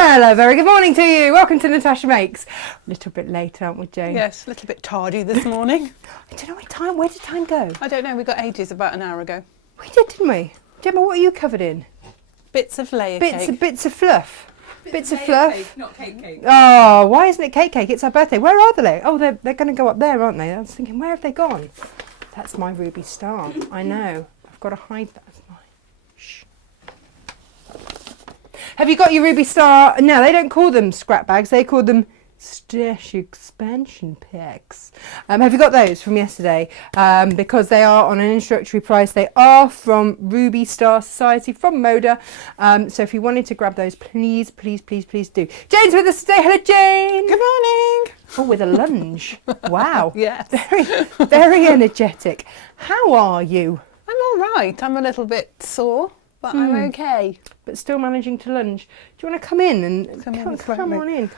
Well, a very good morning to you. Welcome to Natasha Makes. A little bit late, aren't we, Jane? Yes, a little bit tardy this morning. I don't know where did time go? I don't know, we got ages about an hour ago. We did, didn't we? Gemma, what are you covered in? Bits of layer cake. Bits of fluff. Bits of fluff. Cake, not cake. Oh, why isn't it cake? It's our birthday. Where are the layers? Oh, they're going to go up there, aren't they? I was thinking, where have they gone? That's my ruby star. I know. I've got to hide that. Shh. Have you got your ruby star? No, they don't call them scrap bags. They call them stash expansion packs. Have you got those from yesterday? Because they are on an introductory price. They are from Ruby Star Society from Moda. So if you wanted to grab those, please do. Jane's with us today. Hello, Jane. Good morning. Oh, with a lunge. Wow. Yes. Very energetic. How are you? I'm all right. I'm a little bit sore, but I'm okay. But still managing to lunge. Do you want to come in and come on in?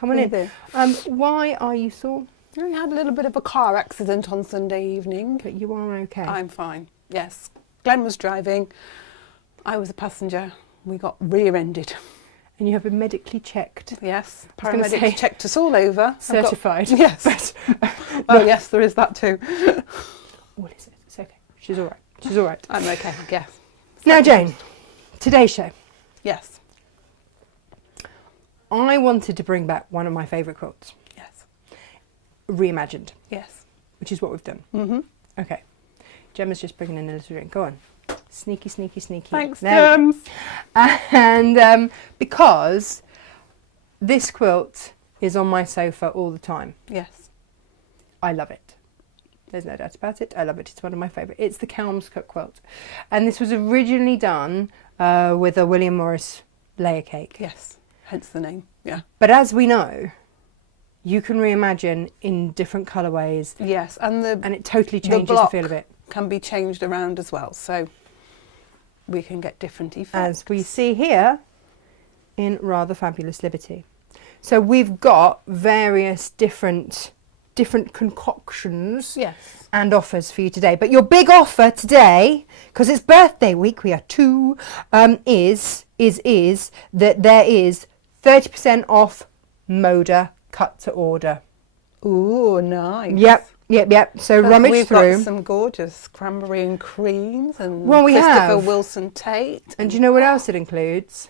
Why are you sore? I had a little bit of a car accident on Sunday evening. But you are okay. I'm fine. Yes. Glenn was driving. I was a passenger. We got rear-ended. And you have been medically checked. Yes. Paramedics checked us all over. Certified. Yes. Well, yes, there is that too. What is it? It's okay. She's all right. I'm okay, I guess. Now, Jane, today's show. Yes. I wanted to bring back one of my favourite quilts. Yes. Reimagined. Yes. Which is what we've done. Mm-hmm. Okay. Gemma's just bringing in a little drink. Go on. Sneaky. Thanks, Gems. And because this quilt is on my sofa all the time. Yes. I love it. There's no doubt about it. I love it. It's one of my favourite. It's the Kelmscook quilt. And this was originally done with a William Morris layer cake. Yes, hence the name, yeah. But as we know, you can reimagine in different colourways. Yes, and it totally changes the feel of it. Can be changed around as well, so we can get different effects. As we see here in Rather Fabulous Liberty. So we've got various different concoctions and offers for you today. But your big offer today, because it's birthday week, we are two, is that there is 30% off Moda cut to order. Ooh, nice. Yep. So rummage through. We've got some gorgeous cranberry and creams and we Christopher have Wilson Tate. And do you know what else it includes?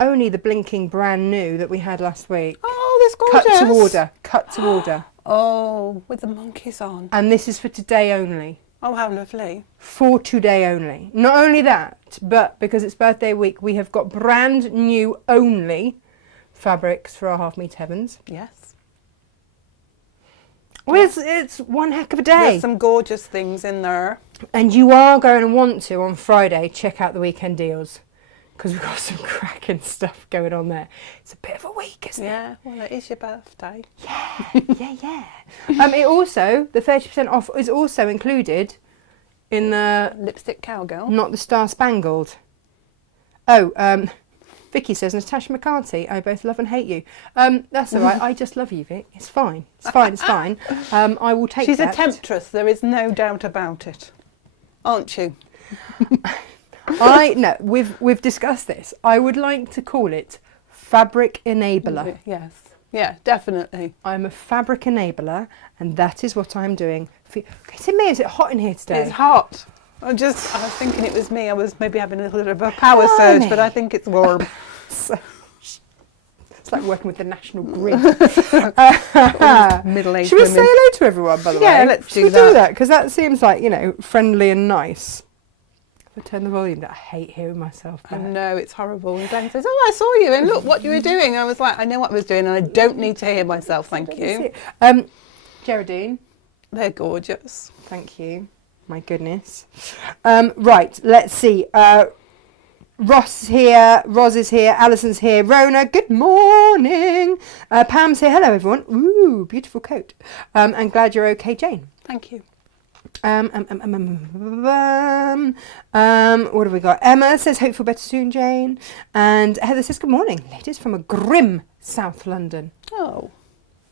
Only the blinking brand new that we had last week. Oh, that's gorgeous. Cut to order. Oh, with the monkeys on. And this is for today only. Oh, how lovely. For today only. Not only that, but because it's birthday week, we have got brand new only fabrics for our half meter heavens. Yes. Well, it's one heck of a day. There's some gorgeous things in there. And you are going to want to, on Friday, check out the weekend deals. Because we've got some cracking stuff going on there. It's a bit of a week, isn't it? Yeah, well, it is your birthday. Yeah. It also, the 30% off is also included in the... Lipstick Cowgirl. Not the Star Spangled. Oh, Vicky says, Natasha McCarthy, I both love and hate you. That's all right. I just love you, Vic. It's fine. It's fine. I will take She's that. a temptress. There is no doubt about it. Aren't you? No, we've discussed this. I would like to call it fabric enabler. Yes. Yeah, definitely. I'm a fabric enabler, and that is what I'm doing. Is it hot in here today? It's hot. I was thinking it was me. I was maybe having a little bit of a power surge, but I think it's warm. It's like working with the National Grid. Middle-aged Should we women. say hello to everyone, by the way? Yeah, let's do that. Because that seems like, friendly and nice. If I turn the volume down, I hate hearing myself back. I know, it's horrible. And Glenn says, I saw you, and look what you were doing. I was like, I know what I was doing, and I don't need to hear myself, thank you. Geraldine. They're gorgeous. Thank you. My goodness. Right, let's see. Ross is here, Alison's here, Rona, good morning. Pam's here, hello everyone. Ooh, beautiful coat. And glad you're okay, Jane. Thank you. What have we got? Emma says, hope for better soon, Jane. And Heather says, good morning, ladies from a grim South London. Oh,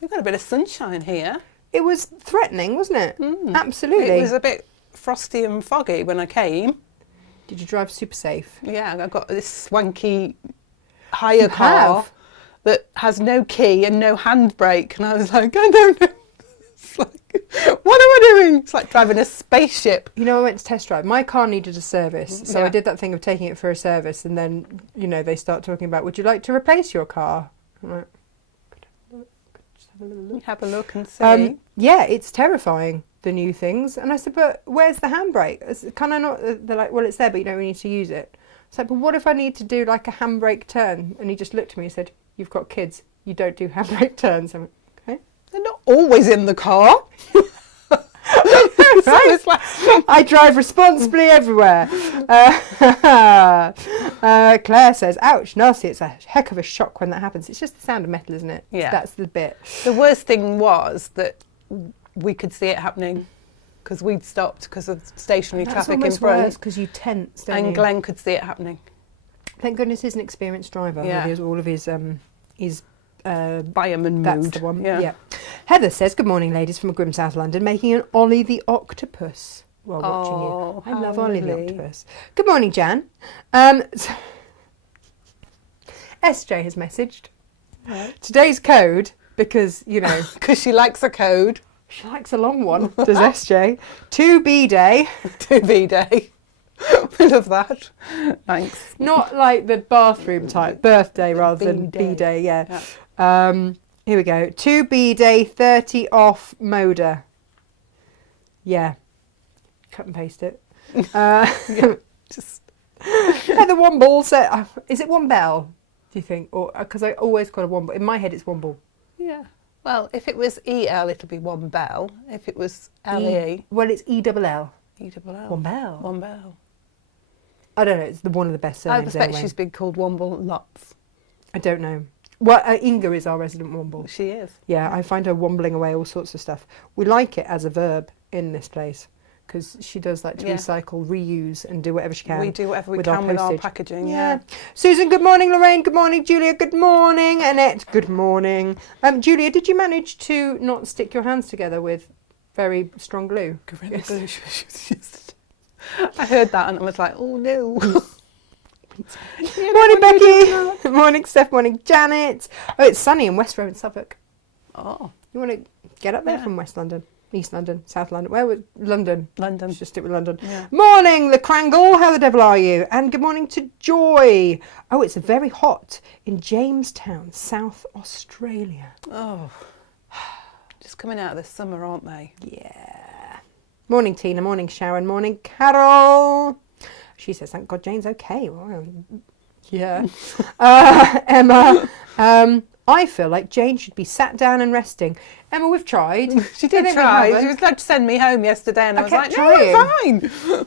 we've got a bit of sunshine here. It was threatening, wasn't it? Absolutely. It was a bit frosty and foggy when I came. Did you drive super safe? Yeah, I got this swanky hire car have? that has no key and no handbrake, and I was like, I don't know. It's like, what am I doing? It's like driving a spaceship. You know, I went to test drive. My car needed a service, so Yeah. I did that thing of taking it for a service, and then, you know, they start talking about, would you like to replace your car? I'm like, just have a little look. Have a look and see. Yeah, it's terrifying, the new things. And I said, but where's the handbrake? Can I not? They're like, well, it's there, but you don't really need to use it. It's like, but what if I need to do like a handbrake turn? And he just looked at me and said, you've got kids, you don't do handbrake turns. I'm like, okay. They're not always in the car. So it's like, I drive responsibly everywhere. Claire says, ouch, nasty. It's a heck of a shock when that happens. It's just the sound of metal, isn't it? Yeah. That's the bit. the worst thing was that we could see it happening because we'd stopped because of stationary That's traffic in almost front. worse because you tense, don't And you? Glenn could see it happening. Thank goodness he's an experienced driver. Yeah. He has all of his Fireman that's mood. the one. Yeah. Yeah. Heather says, good morning, ladies from Grim South London, making an Ollie the Octopus while watching Oh, you. I love how Ollie the lovely. Octopus. Good morning, Jan. SJ has messaged. Today's code, because, you know, Because she likes a code. she likes a long one, does SJ. 2B day. To B-Day. We love that. Thanks. Not like the bathroom type, birthday rather than B-Day. B-Day, yeah. Here we go. 2B day, 30 off Moda. Yeah. Cut and paste it. Just Heather Womble said, is it Wombell, do you think? Or because I always call it Womble. In my head, it's Womble. yeah. Well, if it was EL, it'll be one bell. If it was LE, Well, it's ELL. ELL. Wombell. One bell. I don't know. It's one of the best I surnames suspect anyway. she's been called Womble lots. I don't know. Well, Inga is our resident Womble. She is. Yeah, I find her wombling away all sorts of stuff. We like it as a verb in this place because she does like to Yeah. recycle, reuse, and do whatever she can. We do whatever we with our can with our postage. packaging. Yeah. Susan, good morning. Lorraine, good morning. Julia, good morning. Annette, good morning. Julia, did you manage to not stick your hands together with very strong glue? Gorilla Yes. glue. I heard that and I was like, oh no. Morning, Becky. Morning, Steph. Morning, Janet. Oh, it's sunny in West Row in Suffolk. Oh, You want to get up there Yeah. from West London, East London, South London? Where was London? London. Let's just stick with London. Yeah. Morning, the Crangle. How the devil are you? And good morning to Joy. Oh, it's very hot in Jamestown, South Australia. Oh, just coming out of the summer, aren't they? Yeah. Morning, Tina. Morning, Sharon. Morning, Carol. She says, thank God Jane's okay. Well, yeah. Emma, I feel like Jane should be sat down and resting. Emma, we've tried. She did I think we try. haven't. She was like to send me home yesterday, and I was kept like, no, I'm fine.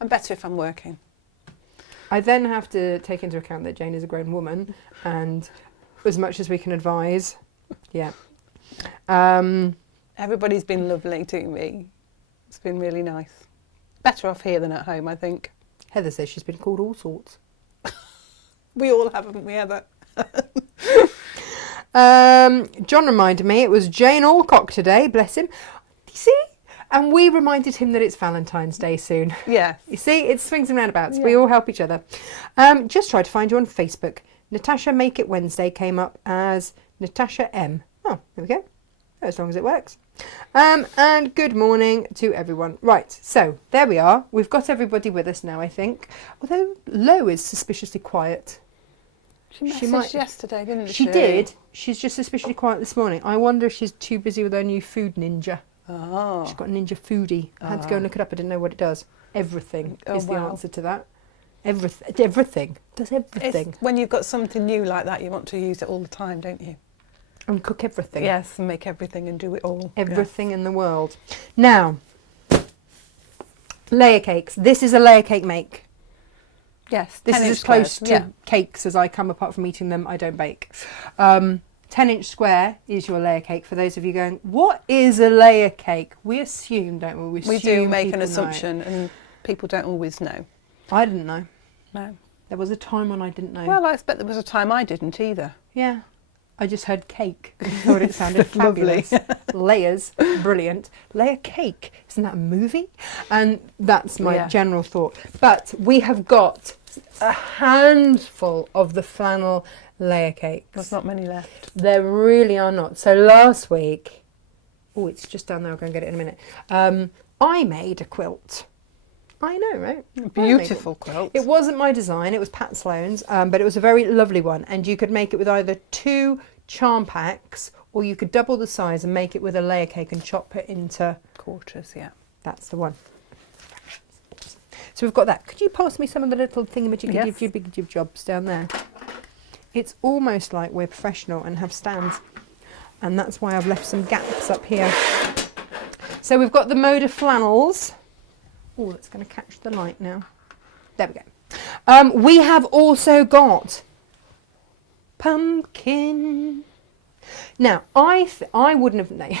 I'm better if I'm working. I then have to take into account that Jane is a grown woman, and as much as we can advise, yeah. Everybody's been lovely to me. It's been really nice. Better off here than at home, I think. Heather says she's been called all sorts. We all have, haven't we, Heather? John reminded me it was Jane Alcock today, bless him. You see? And we reminded him that it's Valentine's Day soon. Yeah. You see, it swings and roundabouts. Yeah. We all help each other. Just tried to find you on Facebook. Natasha Make It Wednesday came up as Natasha M. Oh, there we go. As long as it works. And good morning to everyone. Right, so there we are. We've got everybody with us now, I think. Although Lo is suspiciously quiet. She messaged She might- yesterday, didn't she? She did. She's just suspiciously quiet this morning. I wonder if she's too busy with her new food ninja. Oh. She's got a ninja foodie. I had to go and look it up. I didn't know what it does. Everything Oh, is the wow. answer to that. Everything. Does everything. It's when you've got something new like that, you want to use it all the time, don't you? And cook everything. Yes, and make everything and do it all. Everything in the world. Now, layer cakes. This is a layer cake make. Yes, This 10 is inch as close squares, to cakes as I come. Apart from eating them, I don't bake. 10-inch square is your layer cake. For those of you going, what is a layer cake? We assume, don't we? We do assume make an people know. assumption, and people don't always know. I didn't know. No. There was a time when I didn't know. Well, I expect there was a time I didn't either. Yeah. I just heard cake. I thought it sounded fabulous. Layers, brilliant. Layer cake, isn't that a movie? And that's my general thought. But we have got a handful of the flannel layer cakes. There's not many left. There really are not. So last week, oh, it's just down there. I'll go and get it in a minute. I made a quilt. I know, right? Beautiful quilt. It wasn't my design, it was Pat Sloan's, but it was a very lovely one. And you could make it with either 2 charm packs, or you could double the size and make it with a layer cake and chop it into quarters, yeah. That's the one. So we've got that. Could you pass me some of the little thingamajiggy jobs down there? It's almost like we're professional and have stands. And that's why I've left some gaps up here. So we've got the Moda flannels. Oh, that's going to catch the light now. There we go. We have also got pumpkin. Now, I wouldn't have named...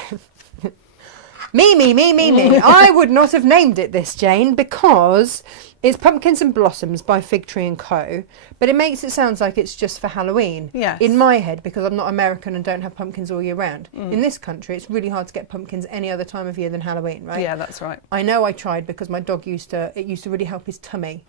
me. I would not have named it this, Jane, because it's Pumpkins and Blossoms by Fig Tree & Co. But it makes it sound like it's just for Halloween. Yes. In my head, because I'm not American and don't have pumpkins all year round. In this country, it's really hard to get pumpkins any other time of year than Halloween, right? Yeah, that's right. I know I tried because my dog used to really help his tummy.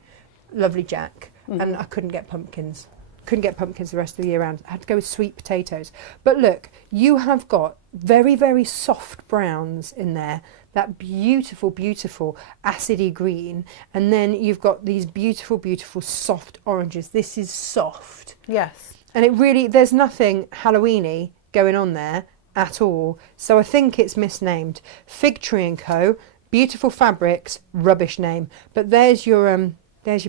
Lovely Jack. And I couldn't get pumpkins. Couldn't get pumpkins the rest of the year round. I had to go with sweet potatoes. But look, you have got very, very soft browns in there. That beautiful, beautiful acidy green. And then you've got these beautiful, beautiful soft oranges. This is soft. Yes. And it really, there's nothing Halloween-y going on there at all. So I think it's misnamed. Fig Tree & Co. Beautiful fabrics, rubbish name. But there's your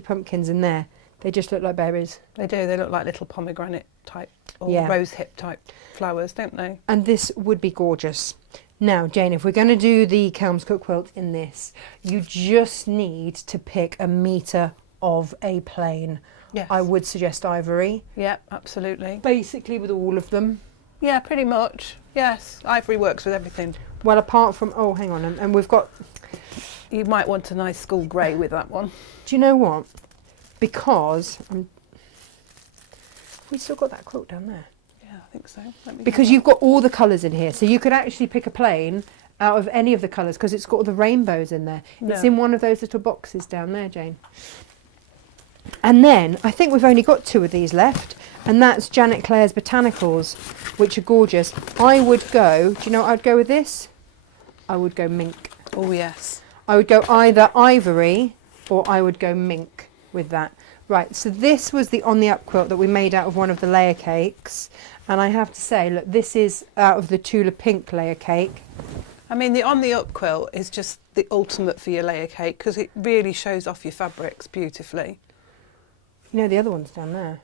pumpkins in there. They just look like berries. They do. They look like little pomegranate type or Yeah. rose hip type flowers, don't they? And this would be gorgeous. Now, Jane, if we're going to do the Kelmscott quilt in this, you just need to pick a metre of a plain. Yes. I would suggest ivory. Yeah, absolutely. Basically with all of them. Yeah, pretty much. Yes, ivory works with everything. Well, apart from, oh, hang on, and we've got... You might want a nice school grey with that one. Do you know what? Because... we still got that quilt down there. Yeah, I think so. Because you've got all the colours in here. So you could actually pick a plain out of any of the colours because it's got all the rainbows in there. No. It's in one of those little boxes down there, Jane. And then I think we've only got 2 of these left, and that's Janet Clare's Botanicals, which are gorgeous. I would go, do you know what I'd go with this? I would go mink. Oh, yes. I would go either ivory or I would go mink with that. Right, so this was the On the Up quilt that we made out of one of the layer cakes. And I have to say, look, this is out of the Tula Pink layer cake. I mean, the On the Up quilt is just the ultimate for your layer cake because it really shows off your fabrics beautifully. You know, the other one's down there.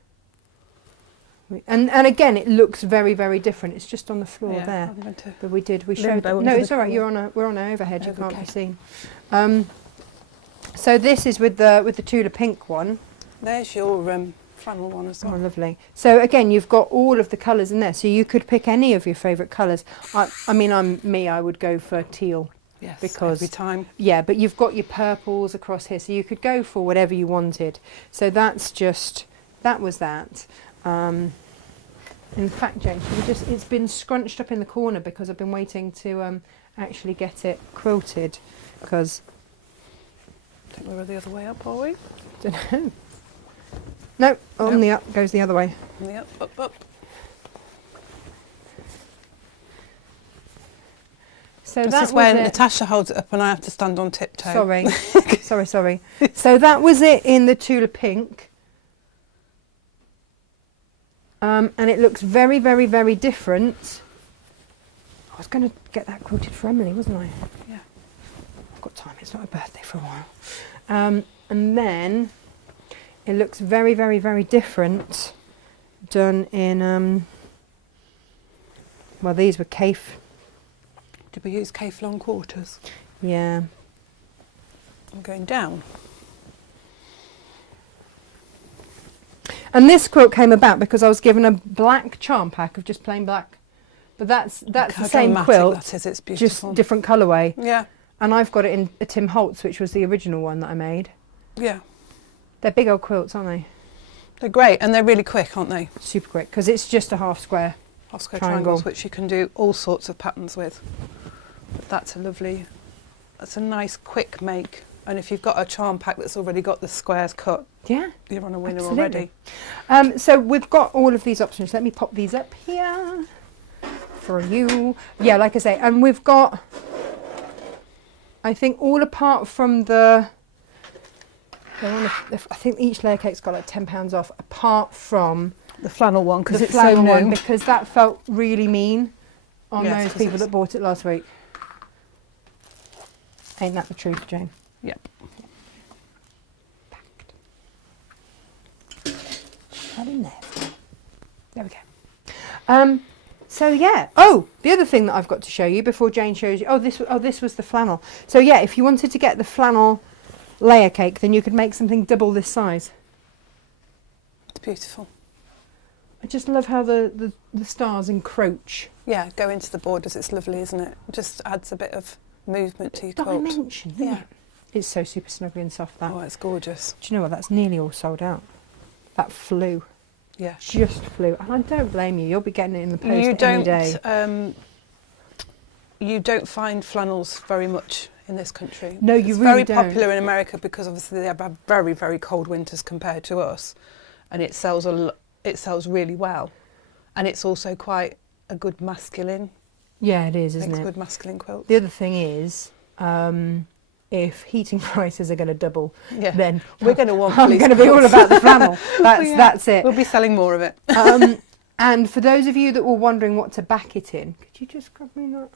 And again, it looks very, very different. It's just on the floor there. I'm going to But we showed... limbo No, under it's the all right. floor. We're on an overhead. You can't Okay. be seen. So this is with the Tula Pink one. There's your flannel one as well. Oh, lovely. So again, you've got all of the colours in there. So you could pick any of your favourite colours. I mean, I would go for teal. Yes, because every time. Yeah, but you've got your purples across here, so you could go for whatever you wanted. So that was that. In fact, Jane, it's been scrunched up in the corner because I've been waiting to actually get it quilted. Because I think we're the other way up, are we? don't know. No, on the up goes the other way. On the up. So This that is when was it. Natasha holds it up and I have to stand on tiptoe. Sorry. So that was it in the Tula Pink. And it looks very, very, very different. I was going to get that quilted for Emily, wasn't I? Yeah. I've got time. It's not a birthday for a while. And then it looks very, very, very different done in... well, these were Kaffe. Did we use Kaffe long quarters? Yeah. I'm going down. And this quilt came about because I was given a black charm pack of just plain black. But that's the How same dramatic quilt, that is, it's just beautiful. different colourway. Yeah, And I've got it in a Tim Holtz, which was the original one that I made. yeah. They're big old quilts, aren't they? They're great and they're really quick, aren't they? Super quick, because it's just a half square. Half-square Triangle. triangles, which you can do all sorts of patterns with. But that's a nice quick make. And if you've got a charm pack that's already got the squares cut, Yeah. you're on a winner Absolutely. already. So we've got all of these options. Let me pop these up here for you. Yeah, like I say, and we've got, I think, all apart from I think each layer cake's got like £10 off, apart from The flannel one, because the it's so flannel new. one, because that felt really mean on Yes, those 'cause people it's- that bought it last week. Ain't that the truth, Jane? Yep. Right in there. There we go. So yeah. Oh, the other thing that I've got to show you before Jane shows you. This was the flannel. So yeah, if you wanted to get the flannel layer cake, then you could make something double this size. It's beautiful. I just love how the stars encroach. Yeah, go into the borders. It's lovely, isn't it? It just adds a bit of movement to your quilt. Dimension, isn't Yeah. it? It's so super snuggly and soft, that. Oh, it's gorgeous. Do you know what? That's nearly all sold out. That flew. Yeah. Just flew. And I don't blame you. You'll be getting it in the post You any day. don't find flannels very much in this country. No, you it's really very don't. popular in America because obviously they have very, very cold winters compared to us, and it sells it sells really well, and it's also quite a good masculine. Yeah, it is, isn't Makes it? good masculine quilts. The other thing is, if heating prices are going to double, Yeah. then We're going to want. I'm fleece going to be all quilts. about the flannel. Yeah. That's it. We'll be selling more of it. And for those of you that were wondering what to back it in, could you just grab me that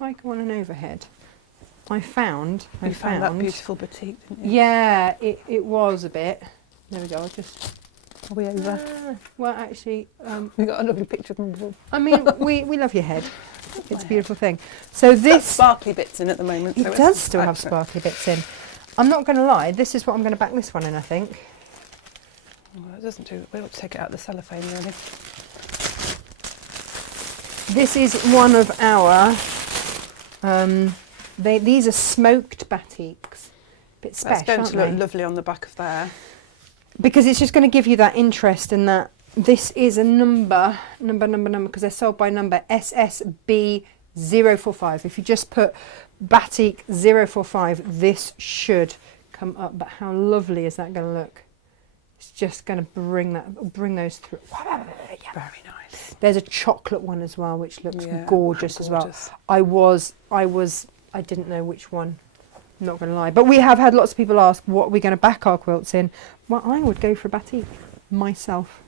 like on an overhead? I found that beautiful batik, didn't you? Yeah, it was a bit. There we go. I'll just. Are we over? Well, actually, We got a lovely picture of them before. I mean, we love your head. It's a beautiful thing. So this Sparkly bits in at the moment. it so does it's still have accurate. sparkly bits in. I'm not going to lie. This is what I'm going to back this one in. I think. Well, it doesn't do. We ought to take it out of the cellophane, really. This is one of our. These are smoked batiks. Bit That's special, going aren't to look they? lovely on the back of there. Because it's just going to give you that interest in that. This is a number, because they're sold by number, SSB 045. If you just put batik 045, this should come up. But how lovely is that going to look? It's just going to bring those through. Very nice. There's a chocolate one as well, which looks Yeah, gorgeous as well. gorgeous. I didn't know which one. I'm not going to lie. But we have had lots of people ask what we're going to back our quilts in. Well, I would go for a batik myself.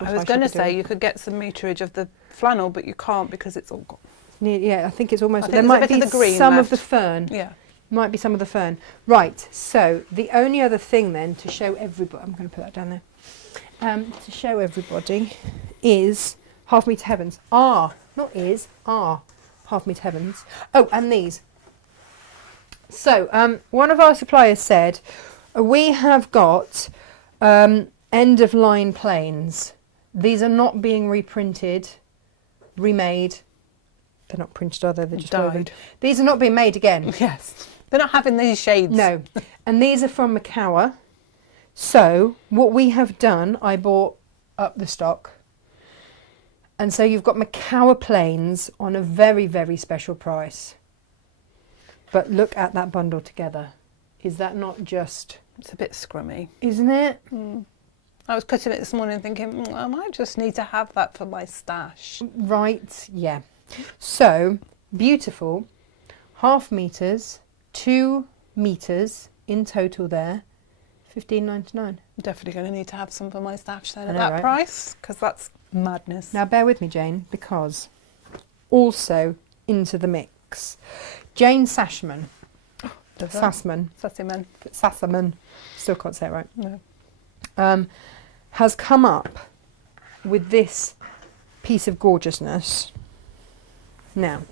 I was going to say you could get some meterage of the flannel, but you can't because it's all gone. Yeah, I think it's almost. I think There there's a might bit be of the green some of left. the fern. Yeah. Might be some of the fern. Right. So the only other thing then to show everybody, I'm going to put that down there. To show everybody is half meter heavens. Half meter heavens. Oh, and these. So one of our suppliers said we have got end of line planes. These are not being reprinted, remade. They're not printed, are they? They're just woven. Dyed. These are not being made again. Yes. They're not having these shades. No. And these are from Macawa. So what we have done, I bought up the stock. And so you've got Macawa planes on a very, very special price. But look at that bundle together. Is that not just... It's a bit scrummy. Isn't it? I was cutting it this morning thinking, I might just need to have that for my stash. Right, yeah. So, beautiful. Half meters, 2 meters in total there. $15.99. I'm definitely going to need to have some for my stash then I at know, that right? price, because that's madness. Now bear with me, Jane, because also into the mix, Jane Sashman, Sassman, still can't say it right, No. has come up with this piece of gorgeousness. Now,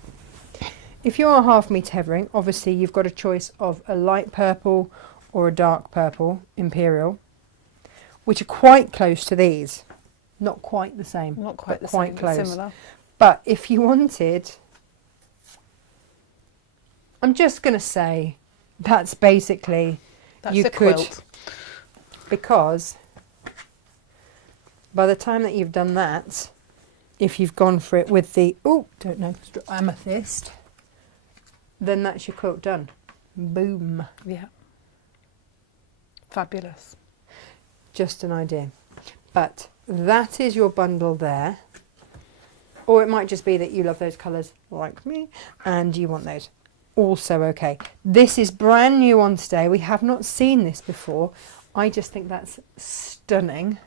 if you are half meter heavering, obviously you've got a choice of a light purple or a dark purple imperial, which are quite close to these. Not quite the same. Not quite but the quite same, close. but similar. But if you wanted, I'm just going to say that's basically That's you a could, quilt. because by the time that you've done that, if you've gone for it with the, amethyst, then that's your quilt done. Boom. Yeah. Fabulous. Just an idea. But that is your bundle there. Or it might just be that you love those colours like me and you want those. Also okay. This is brand new on today. We have not seen this before. I just think that's stunning.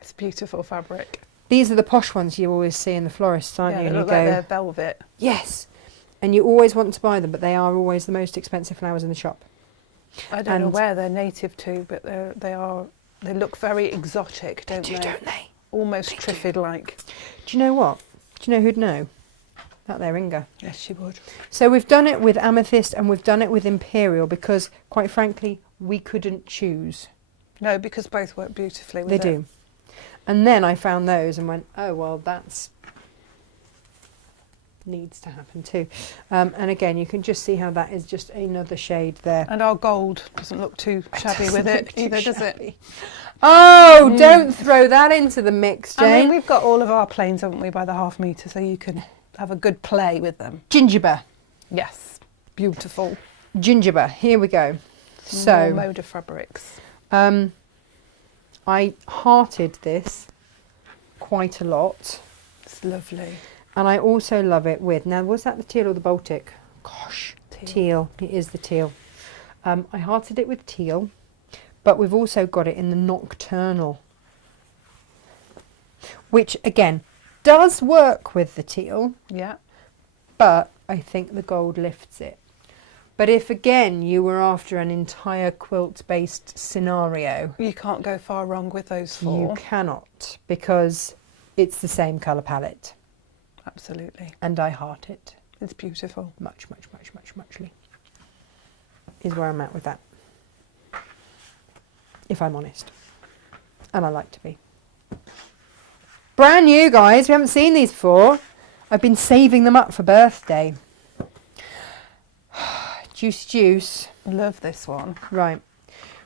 It's beautiful fabric. These are the posh ones you always see in the florists, aren't you? They And look you go, like they're velvet. yes. And you always want to buy them, but they are always the most expensive flowers in the shop. I don't know where they're native to, but they look very exotic, don't they? Don't they? Almost triffid-like. Do you know what? Do you know who'd know? That there Inga. Yes, she would. So we've done it with amethyst and we've done it with imperial because, quite frankly, we couldn't choose. No, because both work beautifully with They it. do. And then I found those and went, oh, well, that's needs to happen too. And again, you can just see how that is just another shade there. And our gold doesn't look too shabby with it either, does it? Oh, don't throw that into the mix, Jane. I mean, we've got all of our planes, haven't we, by the half metre, so you can have a good play with them. Gingerbread. Yes, beautiful. Gingerbread. Here we go. So, more mode of fabrics. I hearted this quite a lot. It's lovely. And I also love it with, now was that the teal or the Baltic? Gosh, teal. It is the teal. I hearted it with teal, but we've also got it in the nocturnal, which again does work with the teal. Yeah. But I think the gold lifts it. But if again you were after an entire quilt based scenario, You can't go far wrong with those four. you cannot, because it's the same colour palette. Absolutely. And I heart it It's beautiful. muchly, is where I'm at with that, if I'm honest. And I like to be. Brand new, guys. We haven't seen these before. I've been saving them up for birthday. Juice. Love this one. Right.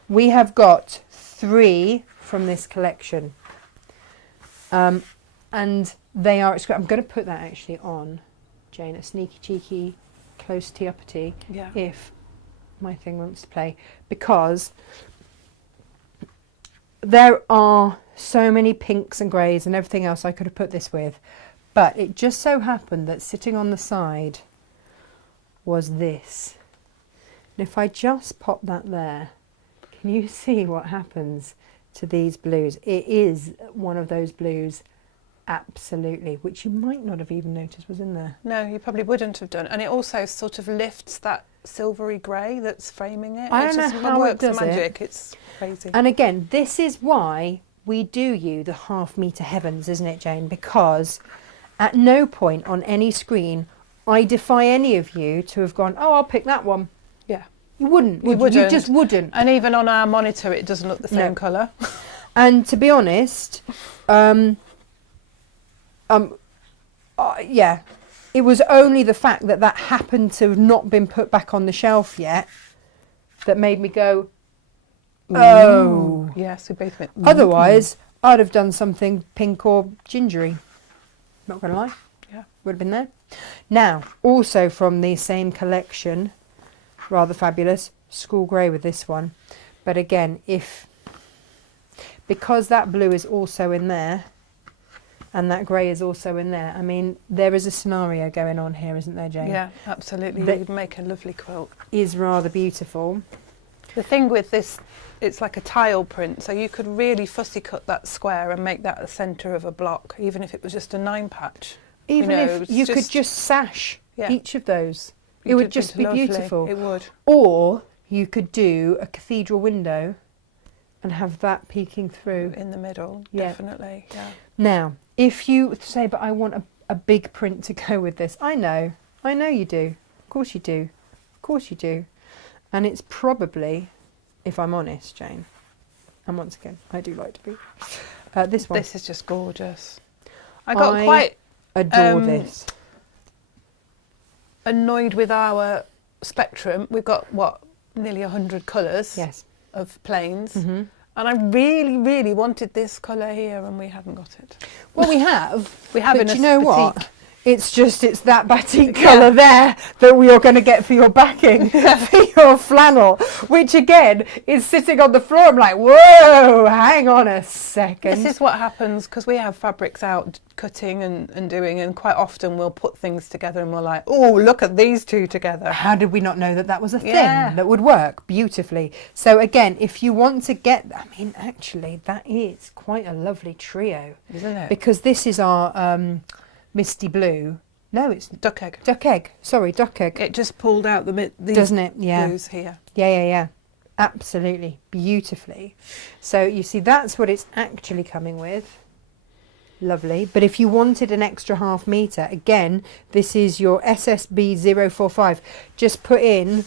We have got 3 from this collection. And they are, I'm going to put that actually on, Jane, a sneaky cheeky close tee uppity, Yeah. if my thing wants to play, because there are so many pinks and greys and everything else I could have put this with, but it just so happened that sitting on the side was this. And if I just pop that there, can you see what happens to these blues? It is one of those blues, absolutely, which you might not have even noticed was in there. No, you probably wouldn't have done. And it also sort of lifts that silvery grey that's framing it. I It don't know just how it works does it. magic. It's crazy. And again, this is why we do you the half metre heavens, isn't it, Jane? Because at no point on any screen I defy any of you to have gone, oh, I'll pick that one. Yeah. You wouldn't. You You wouldn't. just wouldn't. And even on our monitor, it doesn't look the same No. colour. And to be honest, yeah, it was only the fact that that happened to have not been put back on the shelf yet that made me go, oh. Yes, we both went. Otherwise, I'd have done something pink or gingery. Not going to lie. Yeah. Would have been there. Now, also from the same collection, rather fabulous, school grey with this one. But again, because that blue is also in there, and that grey is also in there, I mean, there is a scenario going on here, isn't there, Jane? Yeah, absolutely. That- You'd make a lovely quilt. Is rather beautiful. The thing with this, it's like a tile print, so you could really fussy cut that square and make that the centre of a block, even if it was just a 9 patch. Even know, if it's you could just- just sash Yeah. each of those. It would just be lovely. beautiful. It would. Or you could do a cathedral window and have that peeking through. In the middle, Yeah. definitely. Yeah. Now, if you say, but I want a big print to go with this, I know you do. Of course you do. Of course you do. And it's probably, if I'm honest, Jane, and once again, I do like to be, this one. This is just gorgeous. I got I quite adore this. annoyed with our spectrum. We've got, what, nearly 100 colours Yes. of planes. Mm-hmm. And I really, really wanted this colour here, and we haven't got it. Well, we have. We have but in a you know batik. what? It's that batik colour there that we are going to get for your backing, for your flannel, which again is sitting on the floor. I'm like, whoa, hang on a second. This is what happens because we have fabrics out cutting and doing, and quite often we'll put things together and we're like, oh, look at these two together. How did we not know that that was a thing Yeah. that would work beautifully? So again, if you want to get, I mean, actually, that is quite a lovely trio. Isn't it? Because this is our misty blue. No, it's Duck egg. duck egg. Sorry, duck egg. It just pulled out these Doesn't it? Yeah. blues here. Yeah. Absolutely. Beautifully. So you see, that's what it's actually coming with. Lovely. But if you wanted an extra ½ metre, again, this is your SSB 045. Just put in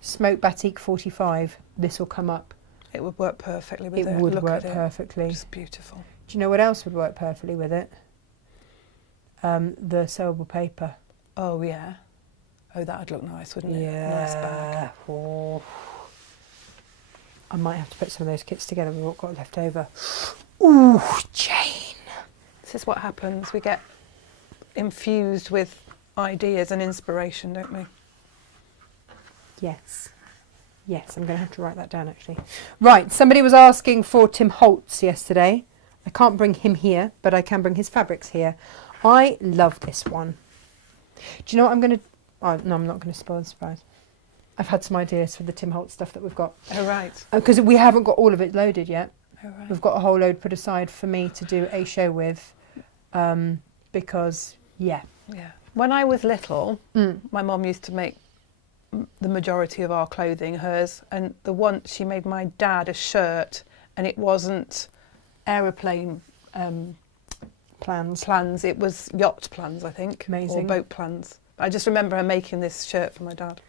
Smoke Batik 45. This will come up. It would work perfectly with it. It would Look work at it. perfectly. It's beautiful. Do you know what else would work perfectly with it? The sewable paper. Oh, yeah. Oh, that would look nice, wouldn't it? Nice bag. Oh. I might have to put some of those kits together. We've all got left over. Ooh, Jane. This is what happens. We get infused with ideas and inspiration, don't we? Yes. Yes, I'm going to have to write that down actually. Right, somebody was asking for Tim Holtz yesterday. I can't bring him here, but I can bring his fabrics here. I love this one. Do you know what I'm going to... Oh, no, I'm not going to spoil the surprise. I've had some ideas for the Tim Holtz stuff that we've got. Oh, right. Because we haven't got all of it loaded yet. Oh, right. We've got a whole load put aside for me to do a show with. Because, yeah. Yeah. When I was little, my mum used to make the majority of our clothing, hers, and the once she made my dad a shirt, and it wasn't aeroplane plans, it was yacht plans, I think. Amazing. Or boat plans. I just remember her making this shirt for my dad.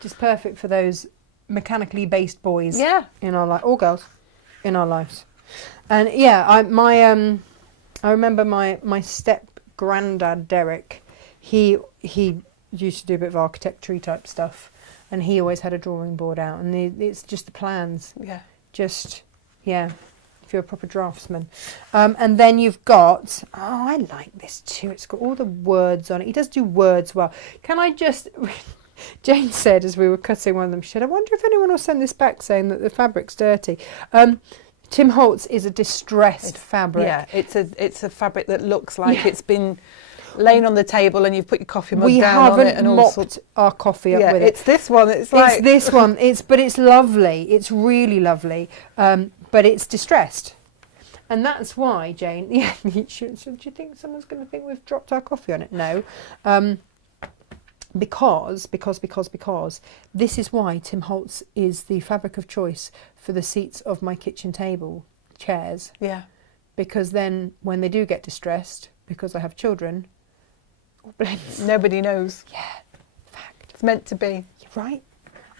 Just perfect for those mechanically based boys. Yeah. In our life, or girls, in our lives. And yeah, I remember my step granddad Derek. He used to do a bit of architecture type stuff, and he always had a drawing board out, and it's just the plans. Yeah. Just yeah. If you're a proper draftsman. And then you've got, oh, I like this too. It's got all the words on it. He does do words well. Can I just, Jane said as we were cutting one of them, she said, I wonder if anyone will send this back saying that the fabric's dirty. Tim Holtz is a distressed fabric. Yeah, it's a fabric that looks like it's been laying on the table and you've put your coffee mug down on it and all sorts. We haven't mopped our coffee up with it. It's this one. It's this one. But it's lovely. It's really lovely. But it's distressed. And that's why, Jane, yeah, do you think someone's going to think we've dropped our coffee on it? No. Because this is why Tim Holtz is the fabric of choice for the seats of my kitchen table chairs. Yeah. Because then when they do get distressed, because I have children, nobody knows. Yeah, fact. It's meant to be. You're right.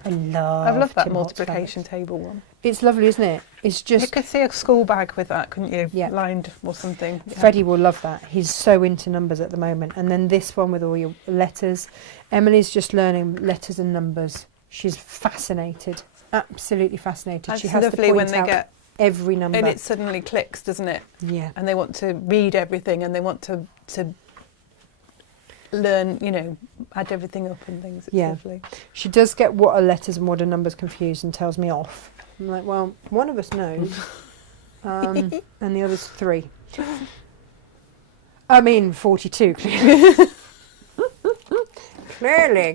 I've loved that Tim Holtz multiplication fabrics. table one. It's lovely, isn't it? It's You just... could see a school bag with that, couldn't you? Yeah. Lined or something. Yeah. Freddie will love that. He's so into numbers at the moment. And then this one with all your letters. Emily's just learning letters and numbers. She's fascinated. Absolutely fascinated. That's she has lovely to point when they out get every number. and it suddenly clicks, doesn't it? Yeah. And they want to read everything and they want to learn, add everything up and things. It's lovely. She does get what are letters and what are numbers confused and tells me off. I'm like, well, one of us knows. And the other's 3. I mean, 42, clearly.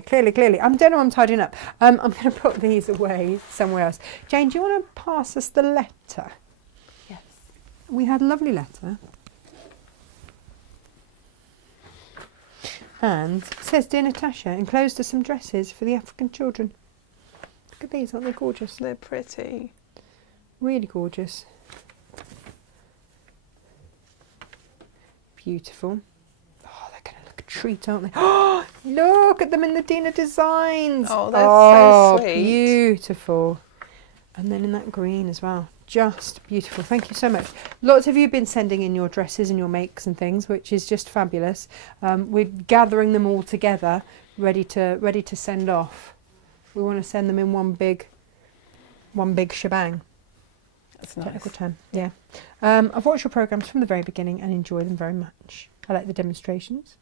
Clearly. I don't know, I'm tidying up. I'm going to put these away somewhere else. Jane, do you want to pass us the letter? Yes. We had a lovely letter. And it says, Dear Natasha, enclosed are some dresses for the African children. Look at these, aren't they gorgeous? They're pretty. Really gorgeous. Beautiful. Oh, they're going to look a treat, aren't they? Oh, look at them in the Dina Designs. Oh, they're so sweet. Beautiful. And then in that green as well. Just beautiful. Thank you so much. Lots of you have been sending in your dresses and your makes and things, which is just fabulous. We're gathering them all together, ready to send off. We want to send them in one big shebang. That's nice. Technical term, yeah. I've watched your programmes from the very beginning and enjoy them very much. I like the demonstrations.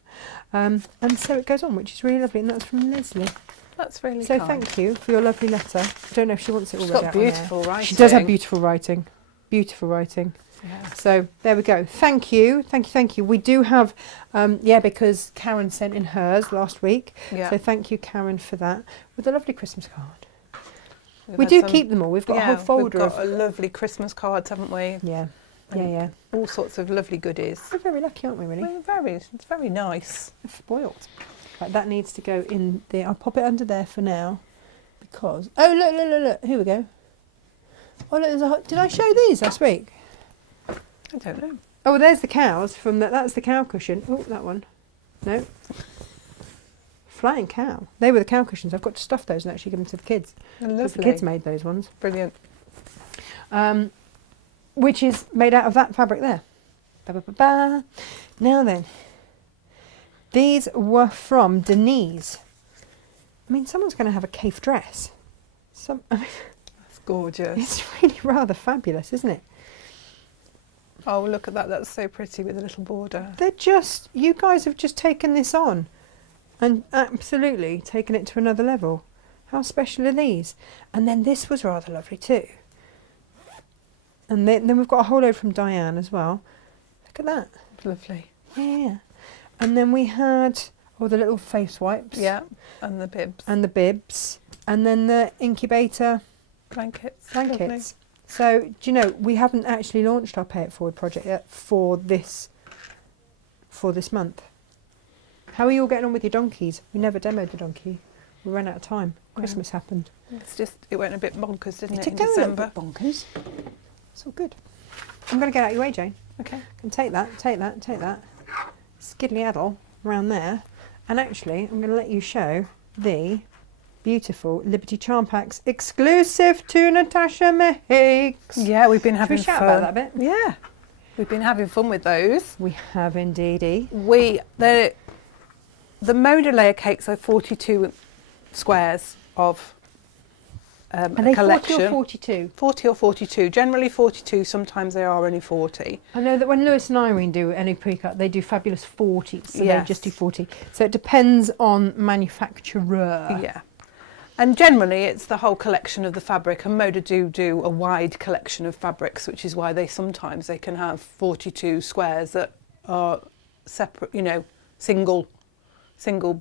And so it goes on, which is really lovely, and that's from Leslie. That's really So kind. thank you for your lovely letter. I don't know if she wants it all She's read got out on air. beautiful writing. She does have beautiful writing. Beautiful writing. Yeah. So there we go. Thank you. Thank you. Thank you. We do have, because Karen sent in hers last week. Yeah. So thank you, Karen, for that. With a lovely Christmas card. We've We had do some- keep them all. We've got a whole folder We've got of. a lovely Christmas cards, haven't we? Yeah. Yeah, And yeah. all sorts of lovely goodies. We're very lucky, aren't we, really? It's very nice. We're spoilt. Right, that needs to go in there. I'll pop it under there for now. Because. Oh, look. Here we go. Oh, look, did I show these last week? I don't know. Oh, well, there's the cows from that. That's the cow cushion. Oh, that one. No. Flying cow. They were the cow cushions. I've got to stuff those and actually give them to the kids. Because Lovely. the kids made those ones. Brilliant. Which is made out of that fabric there. Ba, ba, ba, ba. Now then, these were from Denise. I mean, someone's going to have a cafe dress. I mean, That's gorgeous. it's really rather fabulous, isn't it? Oh, look at that. That's so pretty with a little border. They're just, you guys have just taken this on and absolutely taken it to another level. How special are these? And then this was rather lovely too. And then we've got a whole load from Diane as well. Look at that. Lovely. Yeah. And then we had the little face wipes. Yeah. And the bibs. And the bibs. And then the incubator Blankets. blankets. Lovely. So, do you know, we haven't actually launched our Pay It Forward project yet for this month. How are you all getting on with your donkeys? We never demoed the donkey. We ran out of time. Christmas happened. It went a bit bonkers, didn't it, in It did go a little December? bit bonkers. It's all good. I'm going to get out of your way, Jane. Okay. And take that. Skiddly addle around there. And actually, I'm going to let you show the beautiful Liberty Charm Packs exclusive to Natasha makes. Yeah, we've been Should having we shout fun. about that a bit? Yeah. We've been having fun with those. We have indeedy. The Moda layer cakes are 42 squares of Are a they collection. 40 or 42? 40 or 42. Generally 42, sometimes they are only 40. I know that when Lewis and Irene do any pre-cut, they do fabulous 40s, so they Yes. just do 40. So it depends on manufacturer. Yeah. And generally it's the whole collection of the fabric, and Moda do a wide collection of fabrics, which is why they can have 42 squares that are separate, single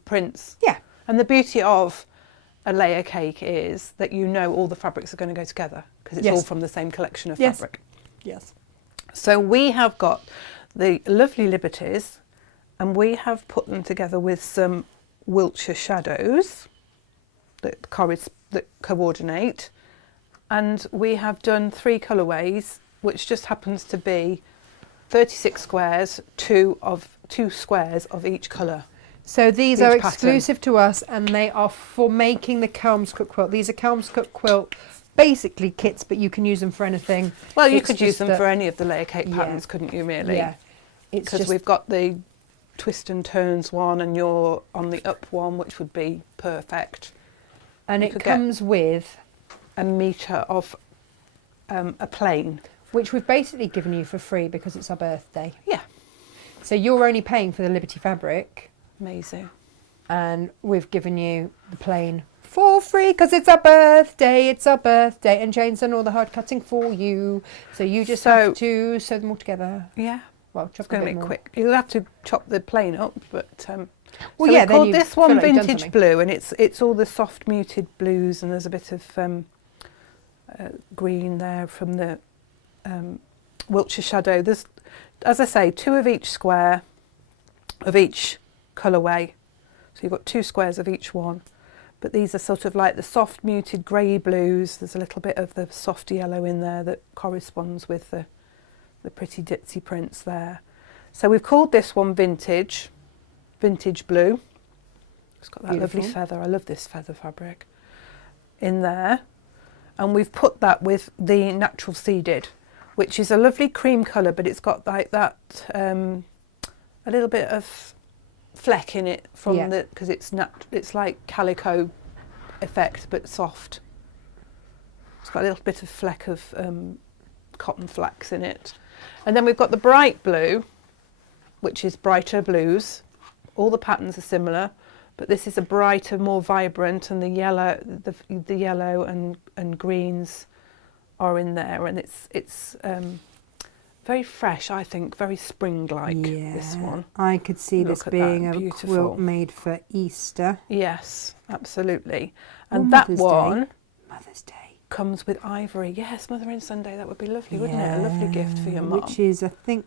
prints. Yeah. And the beauty of a layer cake is that all the fabrics are going to go together because it's Yes. all from the same collection of Yes. fabric. Yes. So we have got the lovely Liberties, and we have put them together with some Wiltshire shadows that coordinate, and we have done 3 colourways, which just happens to be 36 squares, two squares of each colour. So these Each are pattern. exclusive to us, and they are for making the Kelmscook quilt. These are Kelmscook quilt, basically kits, but you can use them for anything. Well, you It's could use just them that- for any of the layer cake Yeah. patterns, couldn't you, really? Yeah. It's Because just we've got the twist and turns one, and you're on the up one, which would be perfect. and you it could get- comes with, A metre of a plain. which we've basically given you for free because it's our birthday. Yeah. So you're only paying for the Liberty fabric, Amazing. and we've given you the plain for free because it's our birthday. And Jane's done all the hard cutting for you, so you just have to sew them all together. Yeah. Well, It's chop a going to bit be more. quick. You'll have to chop the plain up, but Well, so yeah, we then called you this feel one like you've done vintage something. blue, and it's all the soft muted blues, and there's a bit of green there from the Wiltshire shadow. There's, as I say, 2 of each square of each colourway, so you've got 2 squares of each one. But these are sort of like the soft muted grey blues. There's a little bit of the soft yellow in there that corresponds with the pretty ditzy prints there. So we've called this one vintage blue. It's got that Beautiful. lovely feather. I love this feather fabric in there. And we've put that with the natural seeded, which is a lovely cream colour, but it's got like that, a little bit of fleck in it from Yeah. because it's like calico effect, but soft. It's got a little bit of fleck of cotton flax in it. And then we've got the bright blue, which is brighter blues. All the patterns are similar, but this is a brighter, more vibrant, and the yellow and greens are in there, and it's very fresh, I think, very spring-like. Yeah, this one. I could see Look this at being that, a beautiful. quilt made for Easter. Yes, absolutely. Or And that Mother's one Day. Mother's Day. comes with ivory. Yes, Mothering Sunday, that would be lovely, wouldn't it? A lovely gift for your mum. Which is, I think,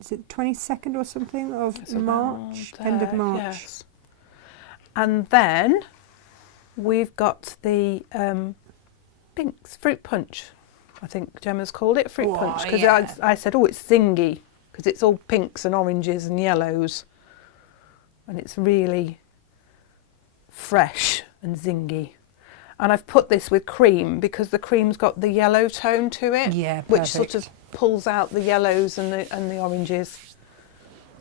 is it 22nd or something of It's March? around End of there, March. yes. And then we've got the pinks, fruit punch. I think Gemma's called it fruit Oh, punch, because yeah. I said, oh, it's zingy, because it's all pinks and oranges and yellows, and it's really fresh and zingy. And I've put this with cream because the cream's got the yellow tone to it, Yeah, which sort perfect. of pulls out the yellows and the oranges.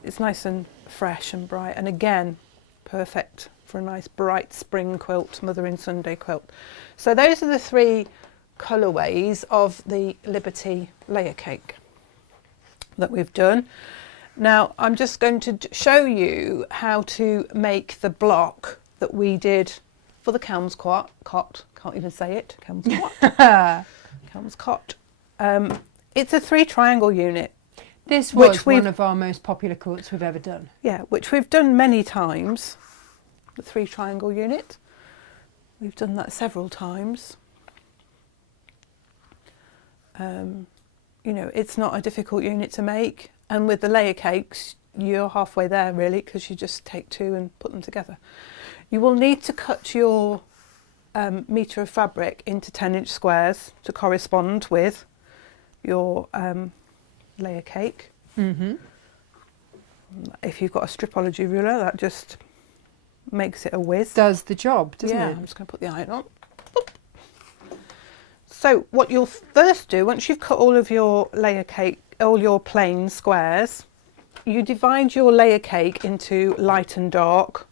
It's nice and fresh and bright, and again, perfect for a nice bright spring quilt, Mothering Sunday quilt. So those are the three colourways of the Liberty layer cake that we've done. Now I'm just going to show you how to make the block that we did for the Kelmscott. Can't even say it. Kelmscott. Kelmscott. It's a 3 triangle unit. This was Which we've- one of our most popular quilts we've ever done. Yeah, which we've done many times. The 3 triangle unit. We've done that several times. You know, it's not a difficult unit to make, and with the layer cakes you're halfway there really, because you just take 2 and put them together. You will need to cut your metre of fabric into 10-inch squares to correspond with your layer cake. Mm-hmm. If you've got a stripology ruler, that just makes it a whiz. Does the job, doesn't Yeah, it? I'm just going to put the iron on. So what you'll first do, once you've cut all of your layer cake, all your plain squares, you divide your layer cake into light and dark